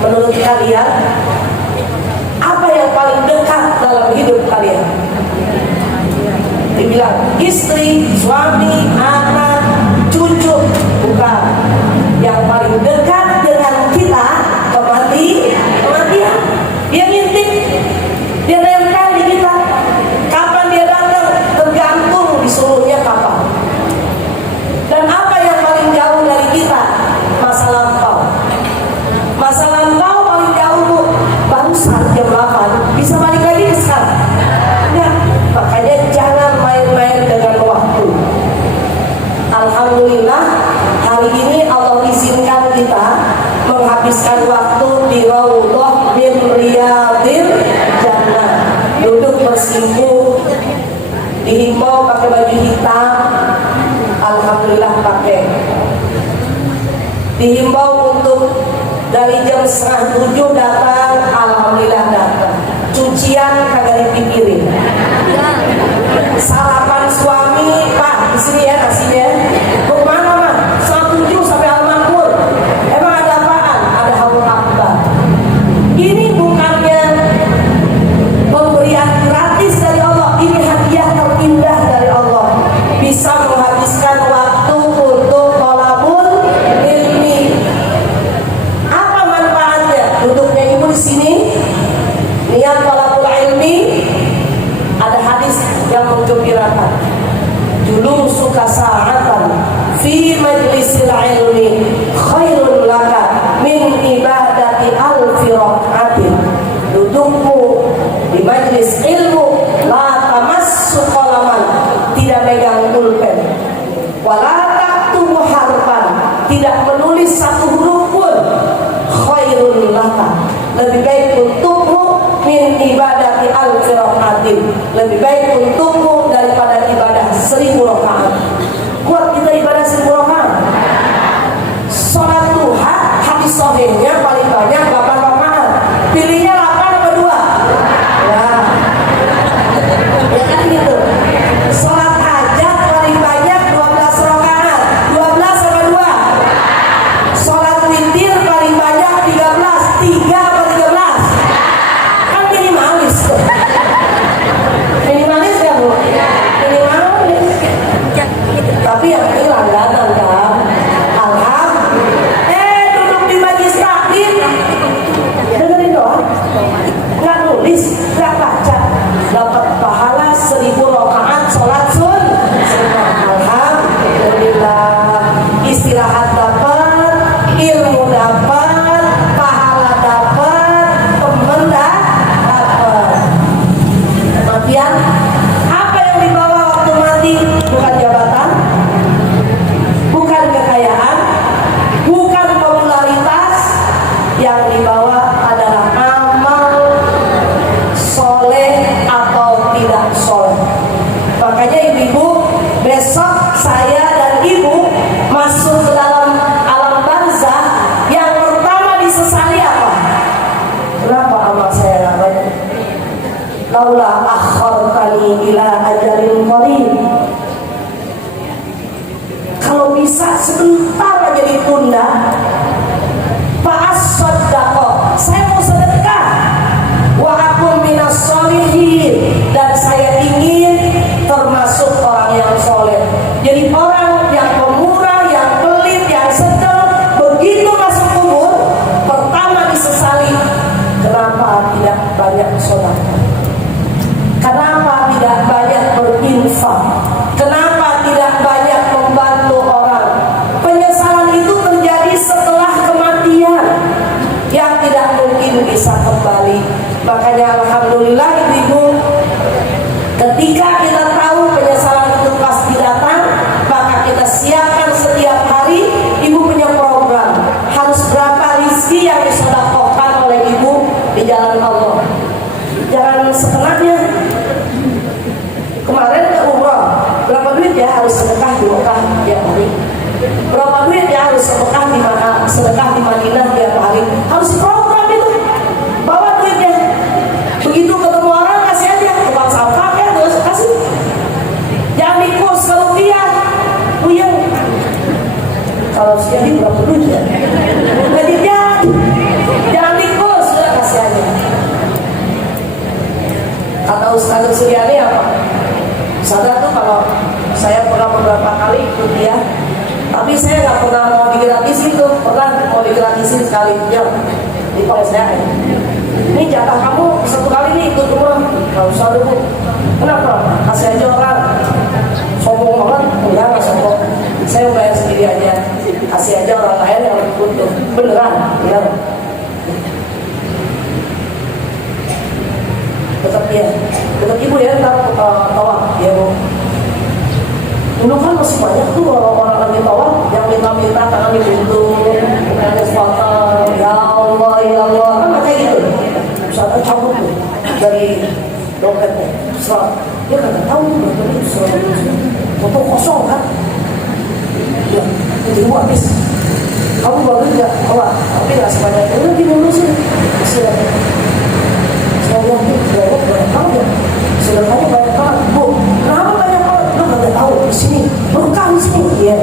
menurut kalian apa yang paling dekat dalam hidup kalian? Dibilang istri, suami, anak, cucu. Bukan. Yang paling dekat dengan kita kematian. Dia ngintip, dia nempel di kita. Kapan dia datang tergantung disuruhnya kapan. Dan apa yang paling jauh dari kita? Masa lampau. Masa lampau paling jauh, Bu. Barusan jam 8 bisa balik lagi ke sekarang. Ya, makanya jangan main-main dengan waktu. Alhamdulillah hari ini Allah izinkan kita menghabiskan waktu di Raudhah min Riyadil Jannah. Duduk bersimpuh, dihimbau pakai baju hitam, alhamdulillah pakai. Dihimbau untuk dari jam 6:30 datang, alhamdulillah datang. Cucian kagak dipikirin. Sarapan suami, Pak, di sini ya nasinya. Mau kemana, Mah? 7 sampai Al-Makmur. Emang ada apaan? Ada haul akbar. Ini bukannya pemberian gratis dari Allah, ini hadiah terindah dari Allah. Bisa menghabiskan waktu untuk thalabul ilmi. Apa manfaatnya? Duduknya ibu di sini, niat thalabul ilmi. Ada hadis yang menggembirakan. Dulu suka sa'atan fi majlisil ilmi khairun laka min ibadati alfi rak'atin. Dudukmu di majlis ilmu, la tamassu qalaman, tidak megang pulpen, wala taktubu harfan, tidak menulis satu huruf pun, khairun laka, lebih baik untukmu min ibadati alfi rak'atin, lebih baik untukmu daripada ibadah 1000 rakaat. Kuat kita ibadah 1000 rakaat. Salat duha hadis sahihnya paling banyak 8 rakaat. Pilihnya 8 apa 2? Ya kan gitu. Salat hajat paling banyak 12 rakaat. 12 apa 2? Salat witir paling banyak 13. 3 apa 13? Kan minimalis tuh. Minimalis ya, Bu? Minimalis. Tapi yang ini langganan kan. Duduk di majlis taklim, dengerin doang, nggak nulis, nggak baca, dapat pahala 1000 rakaat sholat sunnah. Alhamdulillah, istirahat dapat, ilmu dapat, pahala dapat, teman dapat. Kemudian apa yang dibawa waktu mati? Bukan jabatan, bukan kekayaan, bukan popularitas. Yang dibawa adalah amal soleh atau tidak soleh. Makanya ibu-ibu, besok saya dan ibu masuk ke dalam alam barzah. Yang duitnya harus sedekah di Madinah tiap hari, harus program itu, bawa duitnya. Begitu ketemu orang kasih aja, tukang sampah ya harus kasih. Jangan dikurs kalau dia puyeng. Kalau sekali berapa duit ya? Jadi jangan dikurs, sudah kasih aja. Kata Ustaz Suryani apa? Sadar tuh kalau saya pernah beberapa kali ikut dia, tapi saya nggak pernah mau digratisin tuh, pernah mau digratisin sekali ya. Di oleh saya, ini jatah kamu satu kali nih ikut rumah, nggak usah dulu. Kenapa? Kasih aja orang. Sombong banget, enggak sombong. Saya bayar sendiri aja, kasih aja orang lain yang butuh. Beneran, bener. Tetap ibu ya, ntar tawar ya bu. Dulu kan masih banyak tuh orang lagi tawar yang minta-minta tangan dibentuk, nangis patah, ya Allah kan kayak gitu. Misalnya cabut tuh dari dompetnya, serat, dia nggak tahu dompetnya itu serat, foto kosong kan? Ya, jadi habis. Kamu bagus nggak? Tapi nggak sebanyak itu lagi ngurusin. Saya bilang, banyak banget ya. Sudah kamu banyak banget, bu. Kenapa banyak banget? Lo nggak tahu di sini, rekam di sini. Iya.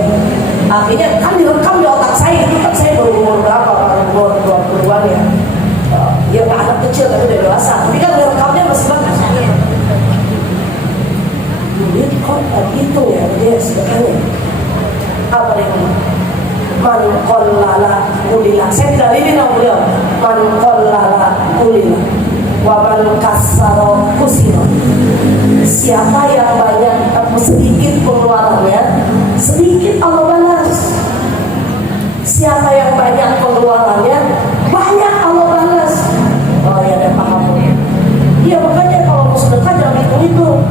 Akhirnya kan direkam di otak saya. Otak saya baru umur berapa? Umur 20-an ya. Ya nggak anak kecil tapi udah dewasa. Tapi kan direkamnya masih bagus. Dia kok gitu ya dia sebetulnya. Apa dia ngomong? Man qallala kulila. Saya tidak ini nama beliau. Man qallala kulila. Waman kasaro kusiro. Siapa yang banyak sedikit pengeluarannya, sedikit Allah balas. Siapa yang banyak pengeluarannya, banyak Allah balas. Oh ya, ada paham. Iya makanya kalau mau sedekah jangan hitung-hitung.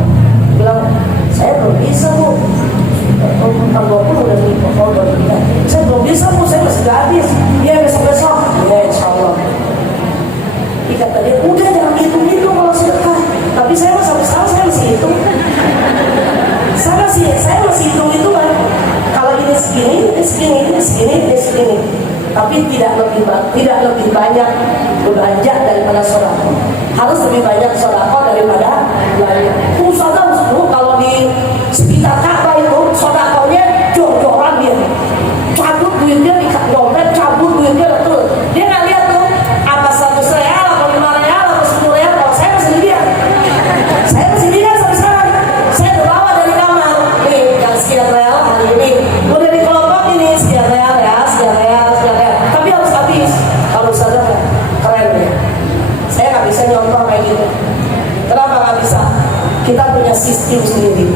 Bilang saya belum bisa bu. Tanggal 20 udah nih, saya belum bisa bu, saya masih gadis. Ya besok-besok. Ya insya Allah. Dikata dia, udah jangan hitung-hitung kalau sedekah. Tapi saya sampai sekarang saya masih hitung. Saya masih hitung-hitungan. Kalau ini segini. Tapi tidak lebih banyak berbelanja daripada sedekah. Harus lebih banyak sedekah daripada belanja. Ustazah kalau di sekitar Ka'bah itu sedekahnya jor-joran dia. Cabut duitnya di dompet, cabut duitnya betul. Dia nggak lihat tuh apa 100 real, apa 5 real, apa 10 real. Kalau saya masih lihat sampai sekarang. Saya udah bawa dari kamar. Nih yang sekian real hari ini. Udah di kelompok ini sekian real ya, sekian real. Tapi harus habis. Kalau sadar keren ya. Saya nggak bisa nyontoh kayak gitu. Kenapa nggak bisa? Kita punya sistem sendiri.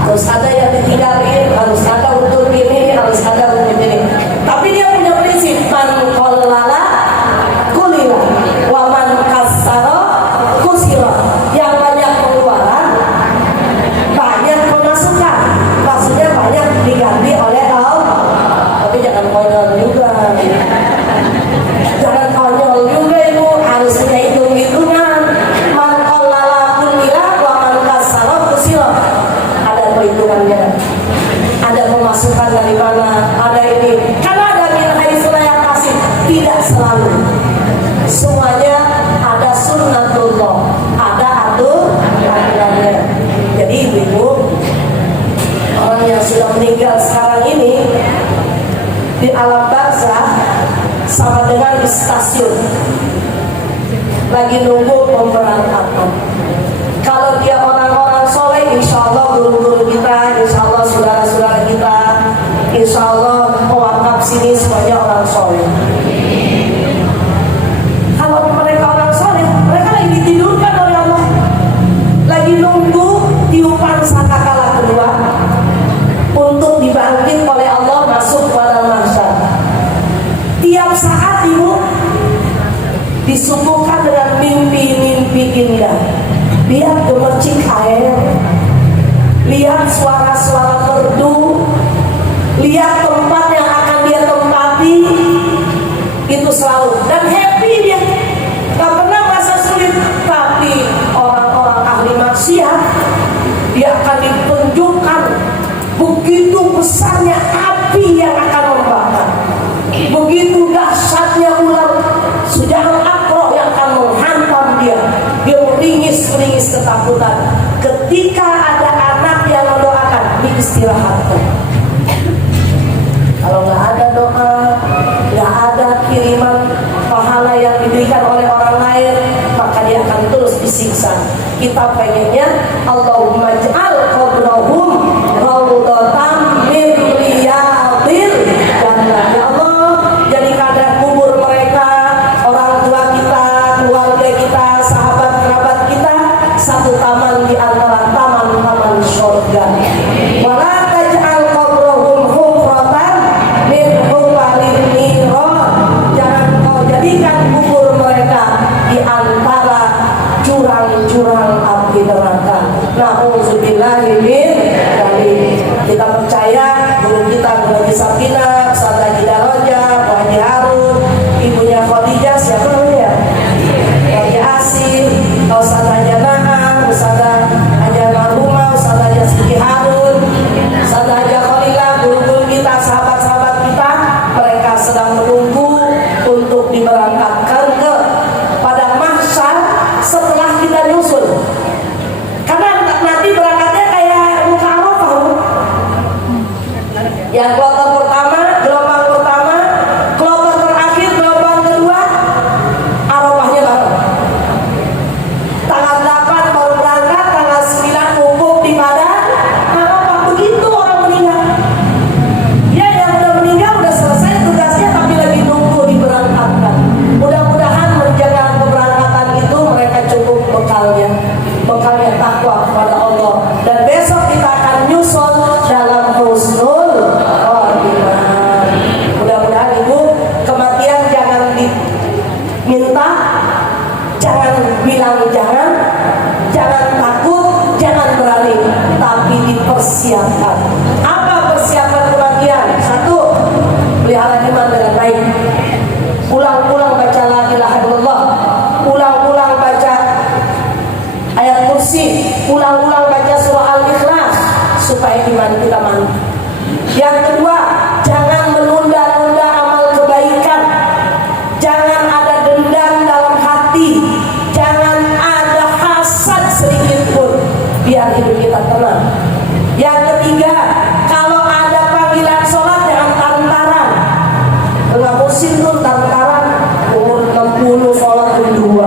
Harus ada yang ditinggalin, harus ada untuk ini, harus ada untuk ini. Tapi dia punya prinsip man qallala kulila wa man kassara kusira. Yang banyak pengeluaran, banyak pemasukan. Maksudnya banyak diganti oleh Allah. Tapi jangan konyol juga. Jangan konyol juga ibu, harus punya hitung-hitungan. Man qallala kulila wa man kassara kusira. Ada perhitungannya, ada pemasukan dari mana, ada ini. Karena ada min haitsu la yahtasib, tidak selalu. Semuanya ada sunnatullah, ada aturannya. Jadi ibu, orang yang sudah meninggal sekarang ini di alam barzah sama dengan di stasiun lagi nunggu pemberangkatan. Kalau dia orang-orang soleh, insya Allah guru-guru kita, insya Allah saudara-saudara kita, insya Allah pewakaf sini semuanya orang soleh. Kalau mereka orang soleh, mereka lagi ditidurkan oleh Allah, lagi nunggu tiupan sangkakala kedua untuk dibangkit oleh Allah masuk pada mahsyar. Tiap saat ibu disuguhkan dengan mimpi-mimpi indah. Lihat gemercik air, lihat suara-suara merdu, lihat tempat yang akan dia tempati, itu selalu. Dan happy dia, gak pernah merasa sulit. Tapi orang-orang ahli maksiat, dia akan ditunjukkan begitu besarnya api istirahatkan. Kalau nggak ada doa, nggak ada kiriman pahala yang diberikan oleh orang lain, maka dia akan terus disiksa. Kita pengennya Allahumma ja'al qabrahum rawdatan min riyadil jannah. Ya Allah, jadikanlah kubur mereka, orang tua kita, keluarga kita, sahabat kerabat kita, satu taman di antara taman-taman surga. Wala taj'al qabrahum hufratan min hufarin niran. Jangan kau jadikan kubur mereka di antara jurang-jurang api neraka. Na'udzubillahi min dzalik. Kita percaya guru kita Guru Haji Sapina, Ustaz Haji Daroja, Pak Haji Harun, ibunya Khadijah, siapa namanya? Haji Asih, Ustaz Haji Naam, Ustaz Haji Marhumah, Ustaz Haji Siti Harun, Ustaz Haji Khalillah, guru-guru kita, sahabat-sahabat kita, mereka sedang menunggu untuk diberangkatkan ke padang mahsyar setelah kita nyusul. Karena nanti berangkatnya kayak muka Arafah. Yang kloter pertama, gelombang pertama, kloter terakhir, gelombang kedua, Arafahnya bareng. Tanggal 8 baru berangkat, tanggal 9 wukuf di padang Arafah. Begitu orang meninggal. Ya, yang udah meninggal udah selesai tugasnya, tapi lagi nunggu diberangkatkan. Mudah-mudahan menjaga keberangkatan itu mereka cukup bekalnya takwa kepada Allah, dan besok kita akan nyusul dalam husnul khotimah. Mudah-mudahan ibu, kematian jangan diminta, jangan bilang jangan takut, jangan berani, tapi dipersiapkan. Apa persiapan kematian? Satu, pelihara iman dengan baik. Ulang-ulang baca la ilaha illallah, ulang-ulang baca ayat kursi, ulang-ulang baca surah Al-Ikhlas supaya iman kita mantap. Yang kedua, jangan menunda-nunda amal kebaikan. Jangan ada dendam dalam hati, jangan ada hasad sedikit pun, biar hidup kita tenang. Yang ketiga, kalau ada panggilan sholat jangan taran-taran. Enggak musim tuh taran-taran, umur 60 sholat jam 2,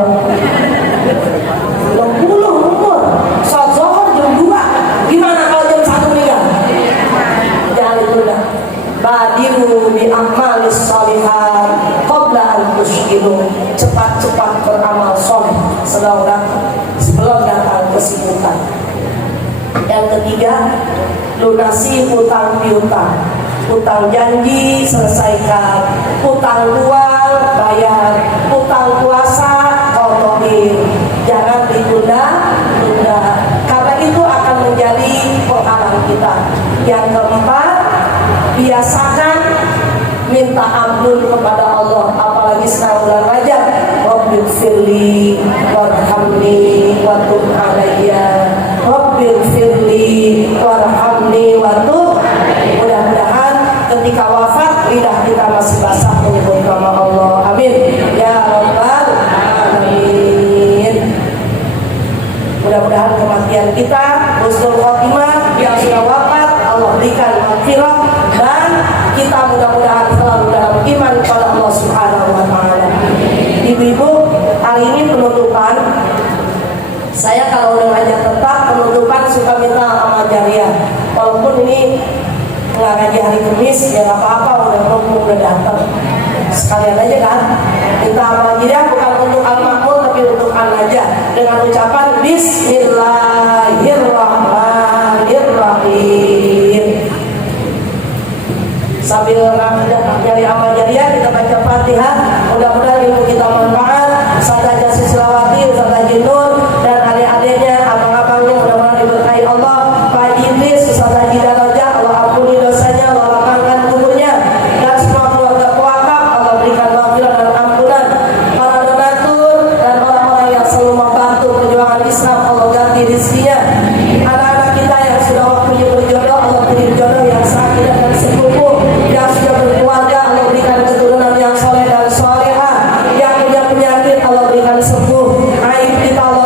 60 umur sholat zuhur jam 2, gimana kalau jam 1 meninggal? Jangan ditunda. Badiru bi a'malis shalihat qabla an tushkilu. Cepat-cepat beramal soleh sebelum datang kesibukan. Yang ketiga, lunasi hutang piutang. Hutang janji selesaikan, hutang uang bayar, hutang puasa qadha'i. Jangan ditunda-tunda, karena itu akan menjadi penghalang kita. Yang keempat, biasakan minta ampun kepada Allah, apalagi sekarang bulan Rajab. Rabbighfirli warhamni wa tub alayya, Rabbighfirli warhamni wa tub. Mudah-mudahan ketika wafat lidah kita masih basah menyebut nama Allah. Amin ya rabbal alamin. Mudah-mudahan kematian kita husnul khotimah, yang sudah wafat Allah berikan maghfirah, dan kita mudah-mudahan selalu dalam iman kepada Allah Subhanahu wa taala. Ibu-ibu, hari ini penutupan. Saya kalau udah ngajak tetap penutupan suka minta amal jariah. Walaupun ini nggak ngaji hari Kamis, ya nggak apa-apa, udah datang. Sekalian aja kan, minta amal jariah bukan untuk al-makmur tapi untuk aja, dengan ucapan Bismillahirrahmanirrahim. Sambil nyari amal jariah, kita baca Fatihah. Mudah-mudahan ilmu kita manfaat. Ustaz Haji Silawati, Ustaz Haji Nur, dan adik-adiknya, abang-abangnya mudah-mudahan diberkahi Allah. Pak Idris, Ustaz Haji Daroja, Allah ampuni dosanya, Allah lapangkan kuburnya, dan semua keluarga pewakaf Allah berikan maghfirah dan ampunan. Para donatur dan orang-orang yang selalu membantu perjuangan Islam, Allah ganti rezekinya. Anak-anak kita yang sudah waktunya berjodoh, Allah beri jodoh yang sakinah dan sepupu. Yang sudah berkeluarga, Allah berikan keturunan yang soleh dan solehah. Yang punya penyakit, Allah berikan sembuh. Aib kita Allah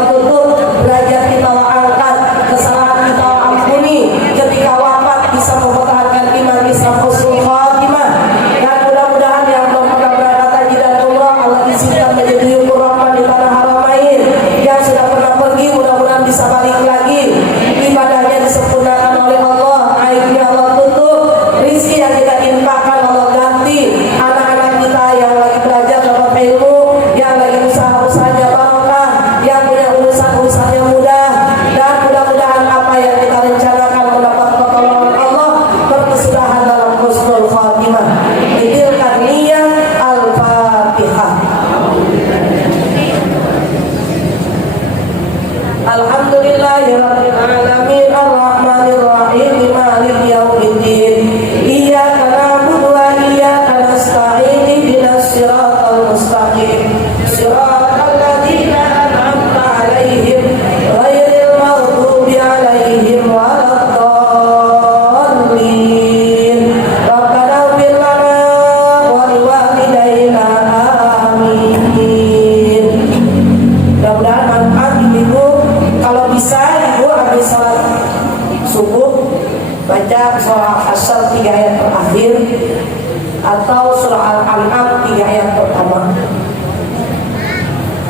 atau surah Al-An'am 3 ayat pertama.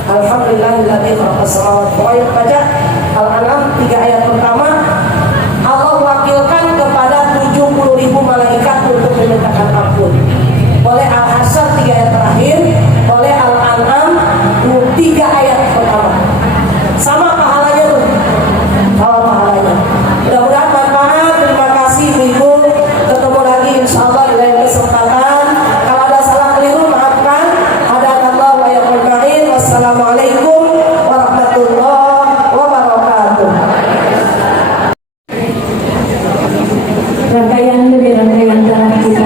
Alhamdulillahilladzi khalaqas samawati wal arda. Baca Al-An'am 3 ayat pertama. Allah wakilkan kepada 70.000 malaikat untuk memintakan ampun. Oleh Al-Hasyr 3 ayat terakhir, oleh Al-An'am 3 ayat pertama. Sama pahalanya tuh. Sama pahalanya. Mudah-mudahan manfaat. Terima kasih Ibu. Ketemu lagi insyaallah di lain kesempatan. Kalau ada salah keliru maafkan. Hadanallahu wa iyyakum ajmain. Wassalamualaikum warahmatullahi wabarakatuh. Rangkaian dari rangkaian kita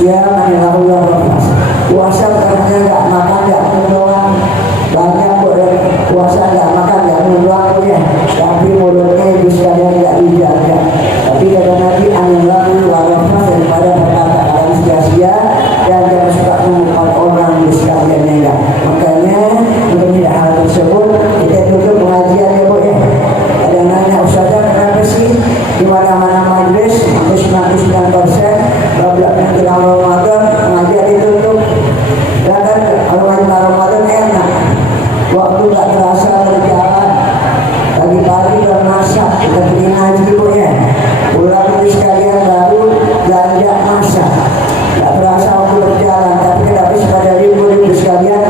siapa yang Allah lepas puasa karena nggak makan nggak minum doang, banyak boleh puasa nggak makan nggak minum doang ya, tapi mulutnya itu sekalian nggak dijaga. Tapi kata Nabi anilahu warafah, daripada perkataan sia-sia dan jangan suka mengumpat orang di sekalian enggak. Makanya untuk tidak hal tersebut kita tutup pengajian ya Bu ya. Ada nanya Ustazah kenapa sih di mana-mana majlis hampir 99% babak menjelang Ramadan pengajian ditutup. Dan kan kalau menjelang Ramadan enak, waktu nggak terasa berjalan. Pagi-pagi udah masak, kita pergi ngaji Bu ya. Pulang di sekalian baru belanja masak. Nggak terasa waktu berjalan, tapi kenapa pada libur sekalian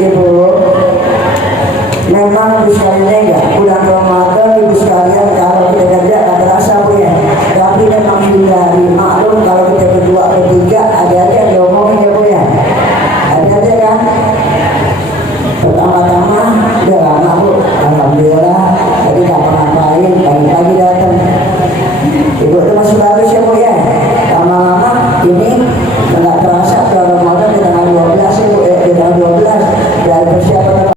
Ibu? Memang ibu sekalian enggak bulan Ramadan ibu sekalian kalau kita kerja nggak terasa Bu ya. Tapi memang hindari, maklum kalau kita berdua bertiga ada aja diomongin ya Bu ya. Ada aja kan. Pertama-tama udah lama Bu, alhamdulillah tadi nggak ngapain, pagi-pagi datang. Ibu itu masih bagus ya Bu ya. Lama-lama ini nggak terasa bulan Ramadan di tanggal 12 ya Bu ya, di tanggal 12 dari persiapan.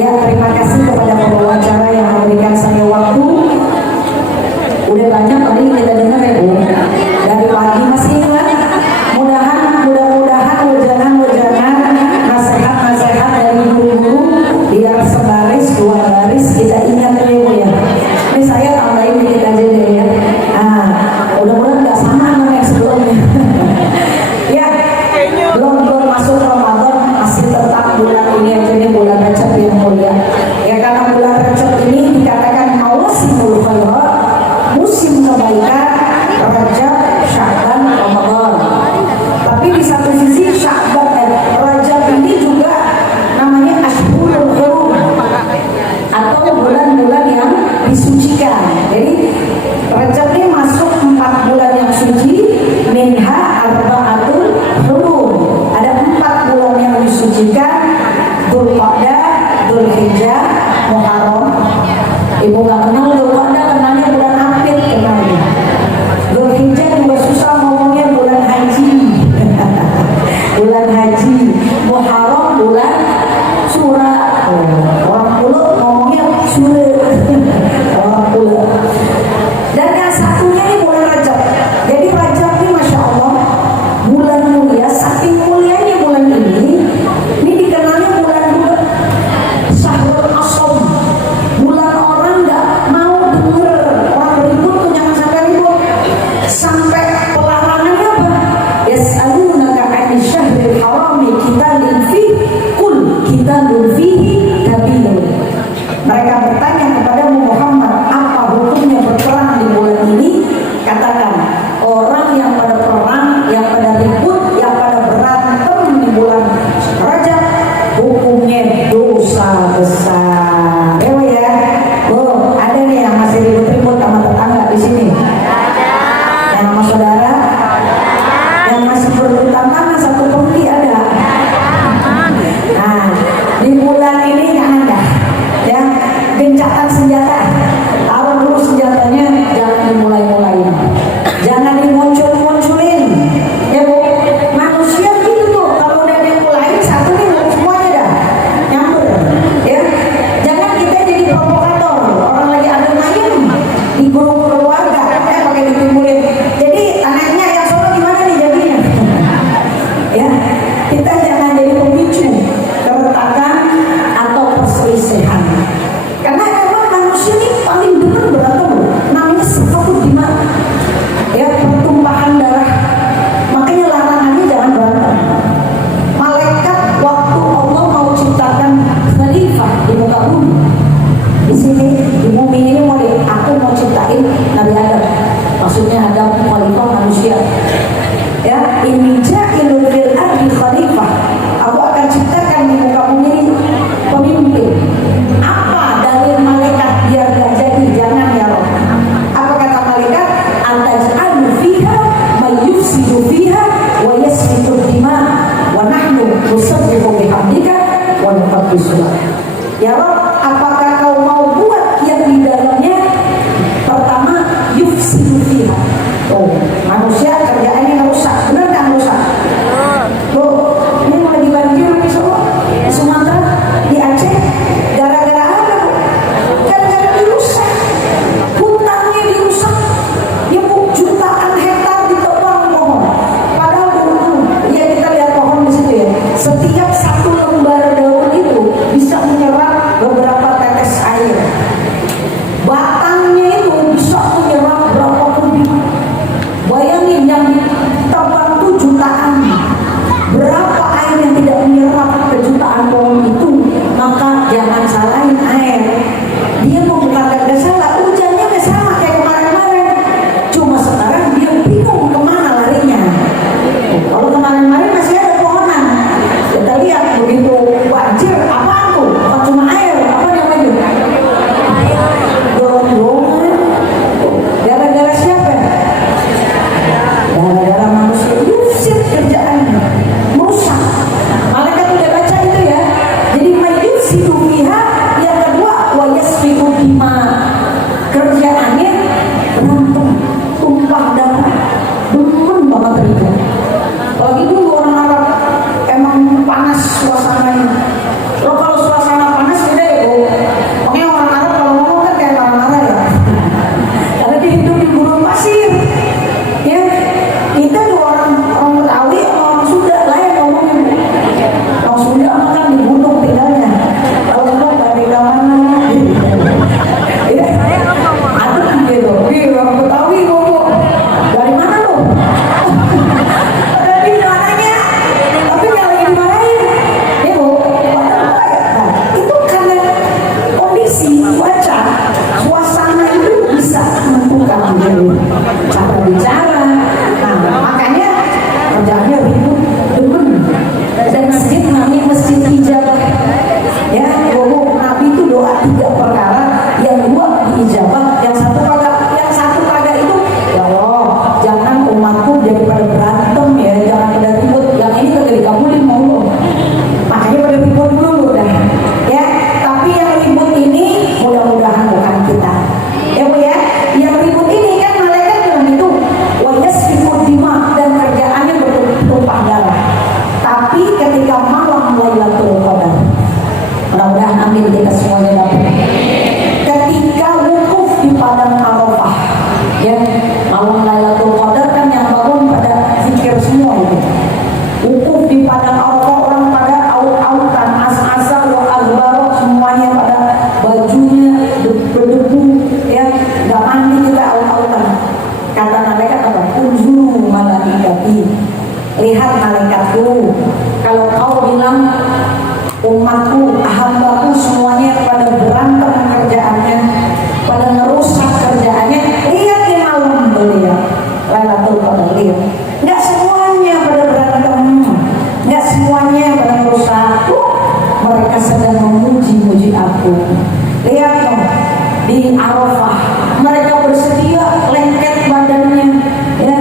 Ya, dua baris kita ingat ya Bu ya. Ini saya tambahin dikit aja deh ya. Nah, mudah-mudahan nggak sama sama yang sebelumnya. Ya, belum masuk Ramadan, masih tetap bulan ini aja nih, bulan Rajab yang mulia. Ya karena bulan Rajab ini dikatakan mausimul khairat, musim kebaikan, Rajab, Sya'ban, Ramadan. Tapi di satu sisi Rajab ini juga namanya Ashhurul Hurum atau bulan-bulan yang disucikan. Jadi Rajab ini masuk 4 bulan yang suci, minha arba'atul hurum. Ada 4 bulan yang disucikan, Dzulqa'dah, Dzulhijjah, Muharram. Ibu nggak kenal Dzulqa'dah, kenalnya bulan Apil, kenalnya. Dzulhijjah juga susah ngomongnya, bulan haji. Bulan haji. Muharram bulan Syura. Orang Pulau ngomongnya Syura. Orang Pulau. Dan yang satunya ini bulan Rajab. Jadi Rajab ini Masya Allah bulan mulia, saking mulianya bulan ini dikenalnya bulan Syahrul Asam. Bulan orang nggak mau denger orang ribut tuh, jangan sampai ribut. Sampai pelarangannya apa? Yas'alunaka 'anil syahril harami qitalin fihi qul qitalun fihi kabirun. Mereka bertanya kepada Muhammad, apa hukumnya berperang di bulan ini? Katakan, orang yang pada perang, yang pada ribut, yang pada berantem di bulan Rajab, hukumnya dosa besar. Ya, oh, ada nih yang masih ribut-ribut sama tetangga di sini. Yang sama saudara, yang masih berhutang sama satu pengki ada. Nah, di bulan ini jangan dah, ya, gencatan senjata. Taruh dulu senjatanya, jangan dimulai-mulain, jangan dimuncul-munculin. Ya Bu, manusia gitu tuh, kalau udah dimulain satu nih semuanya dah nyambung. Ya, jangan kita jadi provokator. Orang lagi ada main di grup keluarga, pakai ditimbulin. Jadi anaknya yang sono gimana nih jadinya? Ya, kita jangan jadi pemicu keretakan atau perselisihan. Karena memang manusia ini paling demen berantem, namanya sefaku dima, ya, pertumpahan darah. Makanya larangannya jangan berantem. Malaikat waktu Allah mau ciptakan khalifah di muka bumi, di sini di bumi ini aku mau ciptain Nabi Adam, maksudnya Adam khalifah manusia. Ya, ini ja'ilul fil ardi khalifah. Aku akan ciptakan di muka bumi ini pemimpin. Apa dalil malaikat biar gak jadi? Jangan ya Rob. Apa kata malaikat? Antaj'alu fiha may yufsidu fiha wa yasfiku dima wa nahnu nusabbihu bihamdika wa nuqaddisu lak. Ya Rob, apakah kau mau buat yang di dalamnya? Pertama, yufsidu fiha. Oh, manusia kerjaannya rusak. Benar kan rusak? Loh, ini mau lagi banjir di Solo, di Sumatera, di Aceh. Gara-gara apa? Gara-gara dirusak. Hutannya dirusak. Ya Bu, jutaan hektar ditebang pohon. Padahal dulu ya kita lihat pohon di situ ya. Setiap satu lembar daun itu bisa menyerap beberapa tetes air. Batangnya itu bisa menyerap berapa kubik. Bayangin yang ditebang itu jutaan. Berapa air yang tidak menyerap ke jutaan pohon itu? Maka jangan salahin air. Dia mau bukan gak salah, hujannya gak sama kayak kemarin-kemarin. Cuma sekarang dia bingung kemana larinya. Kalau kemarin-kemarin masih ada pohonan. Kita lihat begitu banjir, apa tuh? Bukan cuma air, apa yang lagi? Dorong-dorongan. Gara-gara siapa? Gara-gara manusia. Yusir kerjaannya, merusak. Malaikat udah baca itu ya. Jadi mayus hidup pihak. Yang kedua, tiga perkara, yang dua diijabah, yang satu kagak. Yang satu kagak itu, ya Allah, jangan umatku jadi pada berantem ya, jangan pada ribut. Yang ini kagak dikabulin mau lo, makanya pada ribut dulu dah. Ya, tapi yang ribut ini mudah-mudahan bukan kita. Ya Bu ya, yang ribut ini kan malaikat bilang itu, wa yasfiku dima, dan kerjaannya bertumpah darah. Tapi ketika malam Lailatul Qadar, mudah-mudahan amin kita semuanya dapat. Ketika wukuf di padang Arafah, ya malam Lailatul Qadar kan yang bangun pada zikir semua itu. Wukuf di padang Arafah, orang pada aut-autan, as-asa wa azbarok, semuanya pada bajunya berdebu, ya nggak mandi kita aut-autan. Kata malaikat apa? Unzuru malaikati, lihat malaikatku. Kalau kau bilang umatku, hambaku semuanya pada berantem kerjaannya, pada ngerusak kerjaannya, lihat di malam beliau Lailatul Qadar, lihat. Nggak semuanya pada berantem, nggak semuanya pada ngerusak. Mereka sedang memuji-muji aku. Lihat dong, di Arafah mereka bersedia lengket badannya, ya,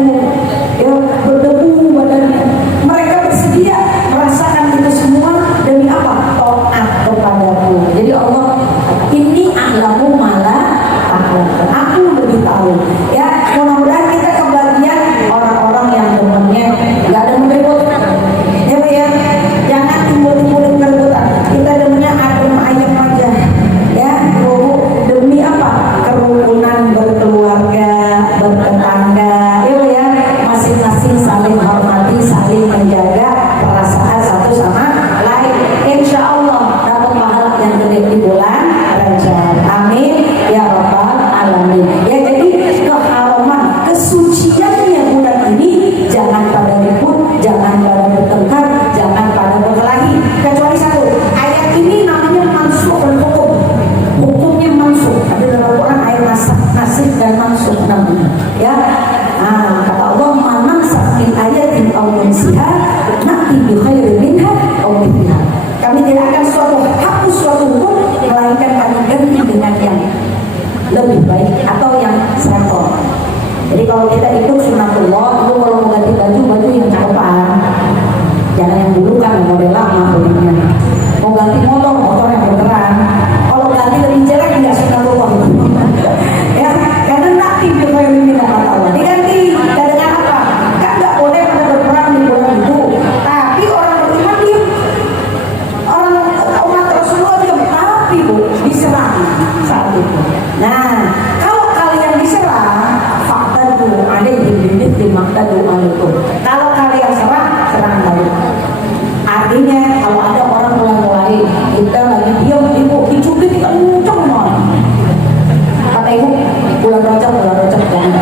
ya berdebu badannya. Mereka bersedia merasakan itu semua demi apa? Taat kepadaku. Jadi Allah, ini a'lamu mala aku lebih tahu. Ya, mudah-mudahan kita kebagian orang-orang yang temannya nggak ada meribut. Ya Bu ya, jangan timbul-timbulin keributan. Kita demennya adem ayem aja. Ya Bu, demi apa? Kerukunan berkeluarga, bertetangga. Ya Bu ya, masing-masing saling hormati, saling menjaga perasaan satu sama lain. Insya Allah dapat pahala yang gede di bulan Rajab. Amin ya rabbal alamin. Ya, jadi keharaman, kesuciannya bulan ini jangan pada ribut, jangan pada bertengkar, jangan pada berkelahi. Kecuali satu, ayat ini namanya mansukh dan hukum. Hukumnya mansukh. Ada dalam Quran ayat nasib dan mansukh namanya. Ya, nah, kata Allah, manang sakit ayatin aw nunsiha na'ti bi khairin minha aw mithliha. Kami tidak akan hapus suatu hukum, melainkan kami ganti dengan yang lebih baik atau yang serempol. Jadi kalau kita ikut sunatullah, itu kalau mau ganti baju yang cakepan, jangan yang dulu kan model lama belinya. Mau ganti motor yang beneran. Kalau ganti lebih jelek nggak sunatullah. Ya, karena nanti biar minta kata Allah diganti. Dengan apa? Kan nggak boleh pada berperang di bulan itu. Tapi orang beriman diam. Orang umat Rasulullah diam. Tapi Bu, diserang saat itu. Nah, kalau kalian diserang, fakta dulu ada bibit di makta doa itu. Kalau kalian serang balik. Artinya kalau ada orang mulai kita lagi diam, ibu dicubit kita kenceng banget. Kata ibu, bulan Rajab jangan.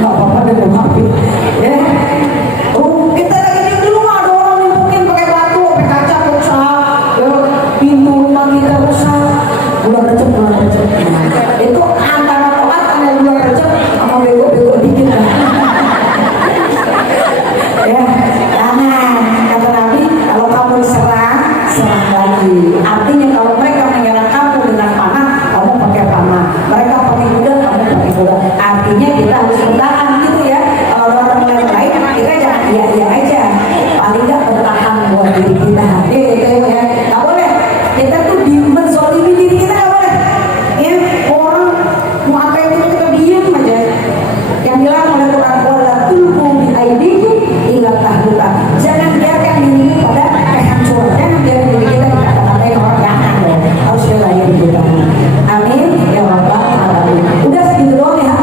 Nggak apa-apa deh maafin. Ya, kita lagi di rumah ada orang nimpukin pakai batu, pakai kaca rusak, ya, pintu rumah kita rusak. Bulan Rajab. Itu antara toat sama bulan Rajab sama bego dikit kan. Ya, jangan. Kata Nabi, kalau kamu diserang, serang lagi. Artinya kalau mereka menyerang kamu dengan panah, kamu pakai panah. Mereka pakai kuda, kamu pakai kuda. Artinya kita harus bertahan gitu ya. Kalau orang lain, kita jangan iya aja. Paling nggak bertahan buat diri kita. Gitu ya. Nggak boleh. Kita tuh menzolimi diri kita, nggak boleh. Ya, orang mau apa itu kita diem aja. Yang bilang oleh Quran, wala tulqu bi aydikum ila tahluka. Jangan biarkan diri pada kehancuran. Jangan biarkan diri kita dikata-katain orang, jangan dong. Harus belajar kita. Amin ya rabbal alamin. Udah segitu doang ya.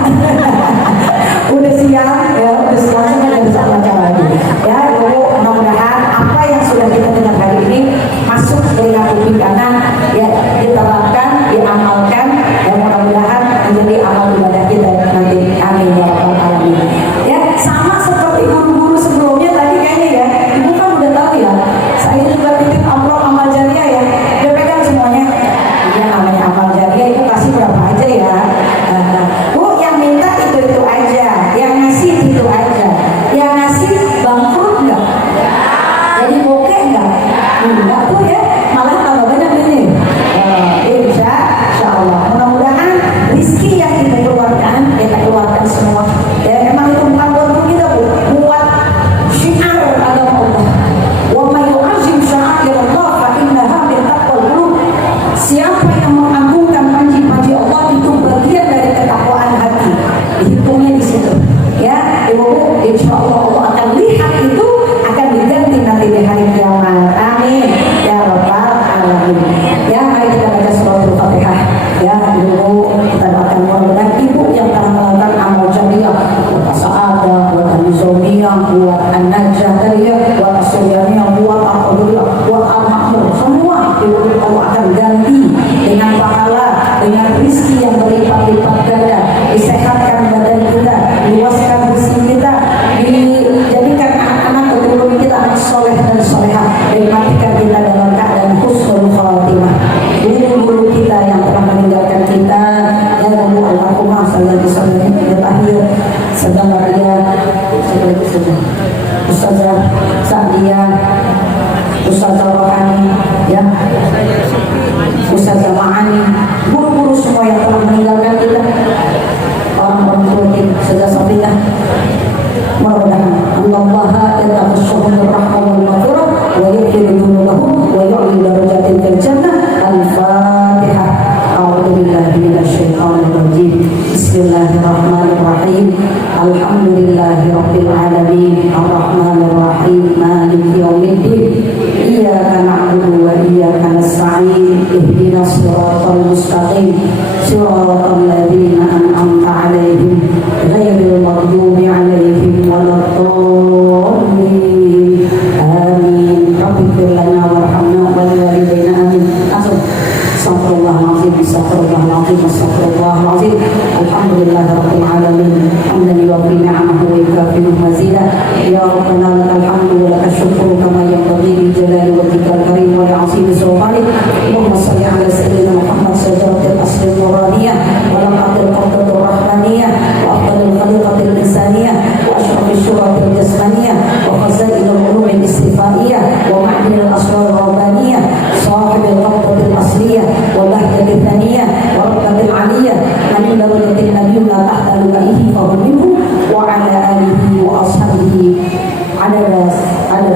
Udah siang ya, udah siang kan bisa baca lagi. Ya, mudah-mudahan apa yang sudah kita dengar hari ini masuk telinga kuping kanan, ya diterapkan, diamalkan, ya mudah-mudahan menjadi amal ibadah kita nanti. Amin ya rabbal alamin. Ya, sama seperti guru-guru sebelumnya tadi kayaknya ya, ibu kan udah tahu ya. Saya juga titip amplop amal jariah ya. Udah pegang semuanya. Iya, namanya amal jariah itu kasih berapa aja ya. Bu, yang minta itu aja, yang ngasih itu aja, yang ngasih bangkrut nggak? Jadi bokeh nggak? Enggak tuh ya, malah tambah banyak ini. Siapa yang mengagungkan panji-panji Allah itu bagian dari ketakwaan hati. Dihitungnya di situ. Ya, Ibu, insya Allah Allah akan lihat itu, akan diganti nanti di hari kiamat. Amin. Ya Rabbal Alamin. Ya, mari kita baca suratul Fatihah. Ya, Ibu, kita doakan mudah-mudahan Ibu yang telah melakukan amal jariah, buat Sa'adah, buat An-Nizamiyah, buat An-Najah tadi ya, buat As-Suryaniyah, buat Al-Qudullah, buat Al-Mahmud, semua Ibu Allah akan ganti dengan pahala, dengan rizki yang berlipat-lipat ganda, disehatkan badan kita, luaskan rezeki kita, dijadikan anak-anak keturunan kita anak soleh dan solehah, dan matikan kita dalam keadaan husnul khatimah. Guru-guru kita yang telah meninggalkan kita, ya Guru Almarhumah Sayyidina Sayyidina Tahir, Saudara Ria, Ustazah Sa'diyah, Ustazah Rohani, ya, Ustazah Ma'ani, guru-guru semua yang telah meninggalkan kita, orang-orang tua kita, Ustazah Safiyah. Mudah-mudahan Allah yataqassuhum rahmah wal maghfirah wa yaghfiru dzunubahum wa yu'li darajatin fil jannah. Al-Fatihah. A'udzu billahi minasyaitonir rajim. Bismillahirrahmanirrahim. Alhamdulillahirabbil alamin. Arrahmanir rahim. Maliki yaumiddin. Iyyaka na'budu wa iyyaka nasta'in. Ihdinas siratal mustaqim. Siratal ladzina an'amta 'alaihim ghairil maghdubi 'alaihim waladdallin. Amin. Rabbighfir lana warhamna wa liwalidayna amin. Langsung. Astaghfirullahaladzim, astaghfirullahaladzim, astaghfirullahaladzim. Alhamdulillahirabbil alamin. Hamdan yuwaffi ni'amahu wa yukafi'u mazidah. Ya Rabbana lakal hamdu wa lakal syukru kama yanbaghi li jalali wajhikal karim wa li'azimi sultanik. Allahumma shalli ala sayyidina Muhammad sajaratil asli nuraniyah wa lam'atil qabdatur rahmaniyah wa afdalil khaliqatil insaniyah wa ashrafil syuratil jasmaniyah wa khazainul ulumil istifaiyah wa ma'dinil asrar rabbaniyah sahibil qabdatil asliyah wa bahjatil thaniyah wa rabbatil aliyah min darajatil nabiyuna tahta lugaihi fa minhu wa ala alihi wa ashabihi adada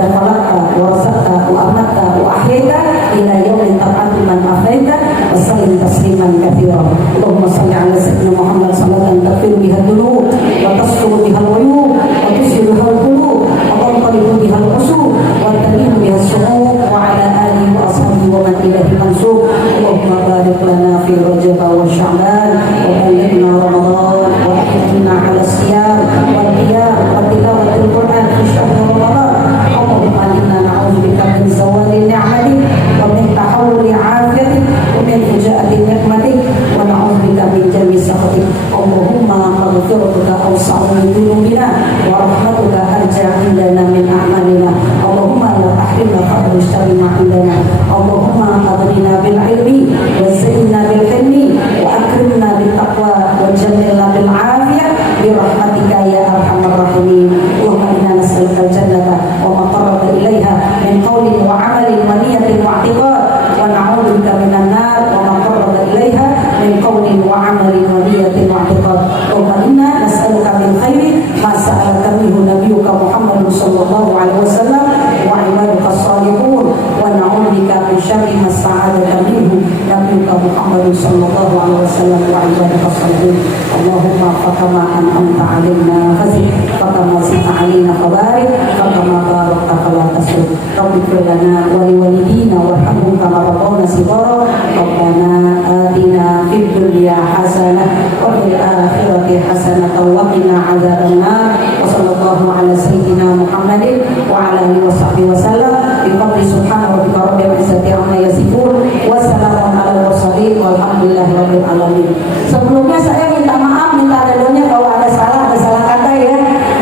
khalaqta wa razaqta wa amata wa ahyaita ila yawmin tab'atu man afaita wa sallim tasliman katsiran. Allahumma shalli ala sayyidina Muhammad salatan taghfiru biha dhunub wa tasquru biha al-uyub wa tushiru biha al-qulub wa tanqalibu biha al-usub wa talimu biha as-su'ub wa ala alihi wa ashabihi wa man ilaihi mansub. Allahumma barik lana fi Rajab wa Sya'ban wa ballighna Ramadan wa ahyina ala siyam wa qiyam wa tilawatil Qur'an fi syahr Ramadan. Allahumma inna na'udzubika min zawali ni'matik wa min tahawuli 'afiyatik wa min fujaati nikmatik wa na'udzubika min jami sakhatik. Allahumma maghfiratuka awsa'u min dhunubina wa rahmatuka arja indana min a'malina. Allahumma la tahrimna fadl syarri ma indana. Allahumma aghnina bil ilmi wa zayyinna bil hilmi wa akrimna bil taqwa wa jannilna bil 'afiyah bi rahmatika ya arhamar rahimin. Allahumma inna nas'aluka al-jannata wa ma qarraba ilaiha min qawlin wa 'amalin wa niyyatin wa i'tiqad wa na'udzubika minan nar wa ma qarraba ilaiha min qawlin wa 'amalin wa niyyatin wa i'tiqad. Allahumma inna nas'aluka min khairi ma sa'alaka minhu nabiyyuka Muhammad sallallahu alaihi wasallam wa ibaduka as-salihun wa na'udzubika min syarri ma sta'adaka minhu nabiyyuka Muhammad sallallahu alaihi wasallam wa ibaduka as-salihun. Allahumma fakama an'amta 'alaina fazid fakama zidta 'alaina fabarik fakama barakta fala tasud. Rabbighfir lana wa liwalidina warhamhum kama rabbawna shighara. Rabbana atina fid dunya hasanah wa fil akhirati hasanah wa qina 'adzabannar. Wa sallallahu ala sayyidina Muhammadin wa ala alihi wa sahbihi wa sallam. Bi qadri subhana rabbika rabbil izzati amma yasifun wa salamun alal mursalin walhamdulillahi rabbil alamin. Sebelumnya saya minta maaf, minta redanya kalau ada salah kata ya,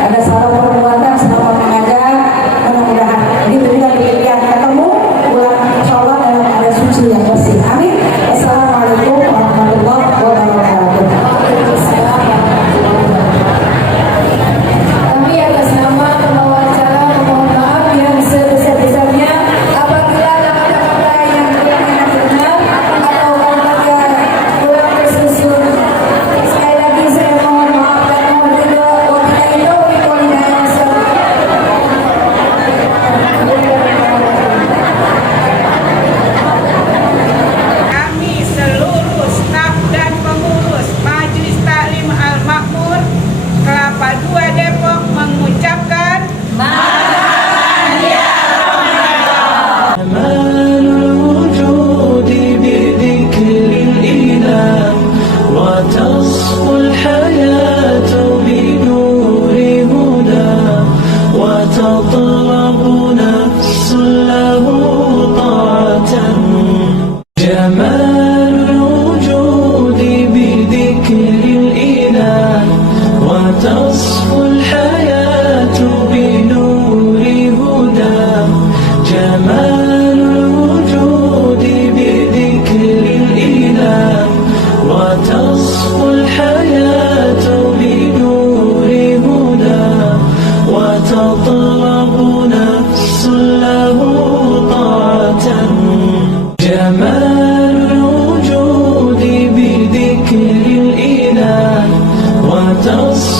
ada salah perbuatan, salah mengajar. Mudah-mudahan ini juga diberikan ketemu bulan insyaallah dalam keadaan suci yang bersih. Amin. Assalamualaikum warahmatullahi wabarakatuh. جمال الوجود بذكر الإله وتصفو الحياة بنور هدى وتطلب نفس له طاعة جمال الوجود بذكر الإله وتصفو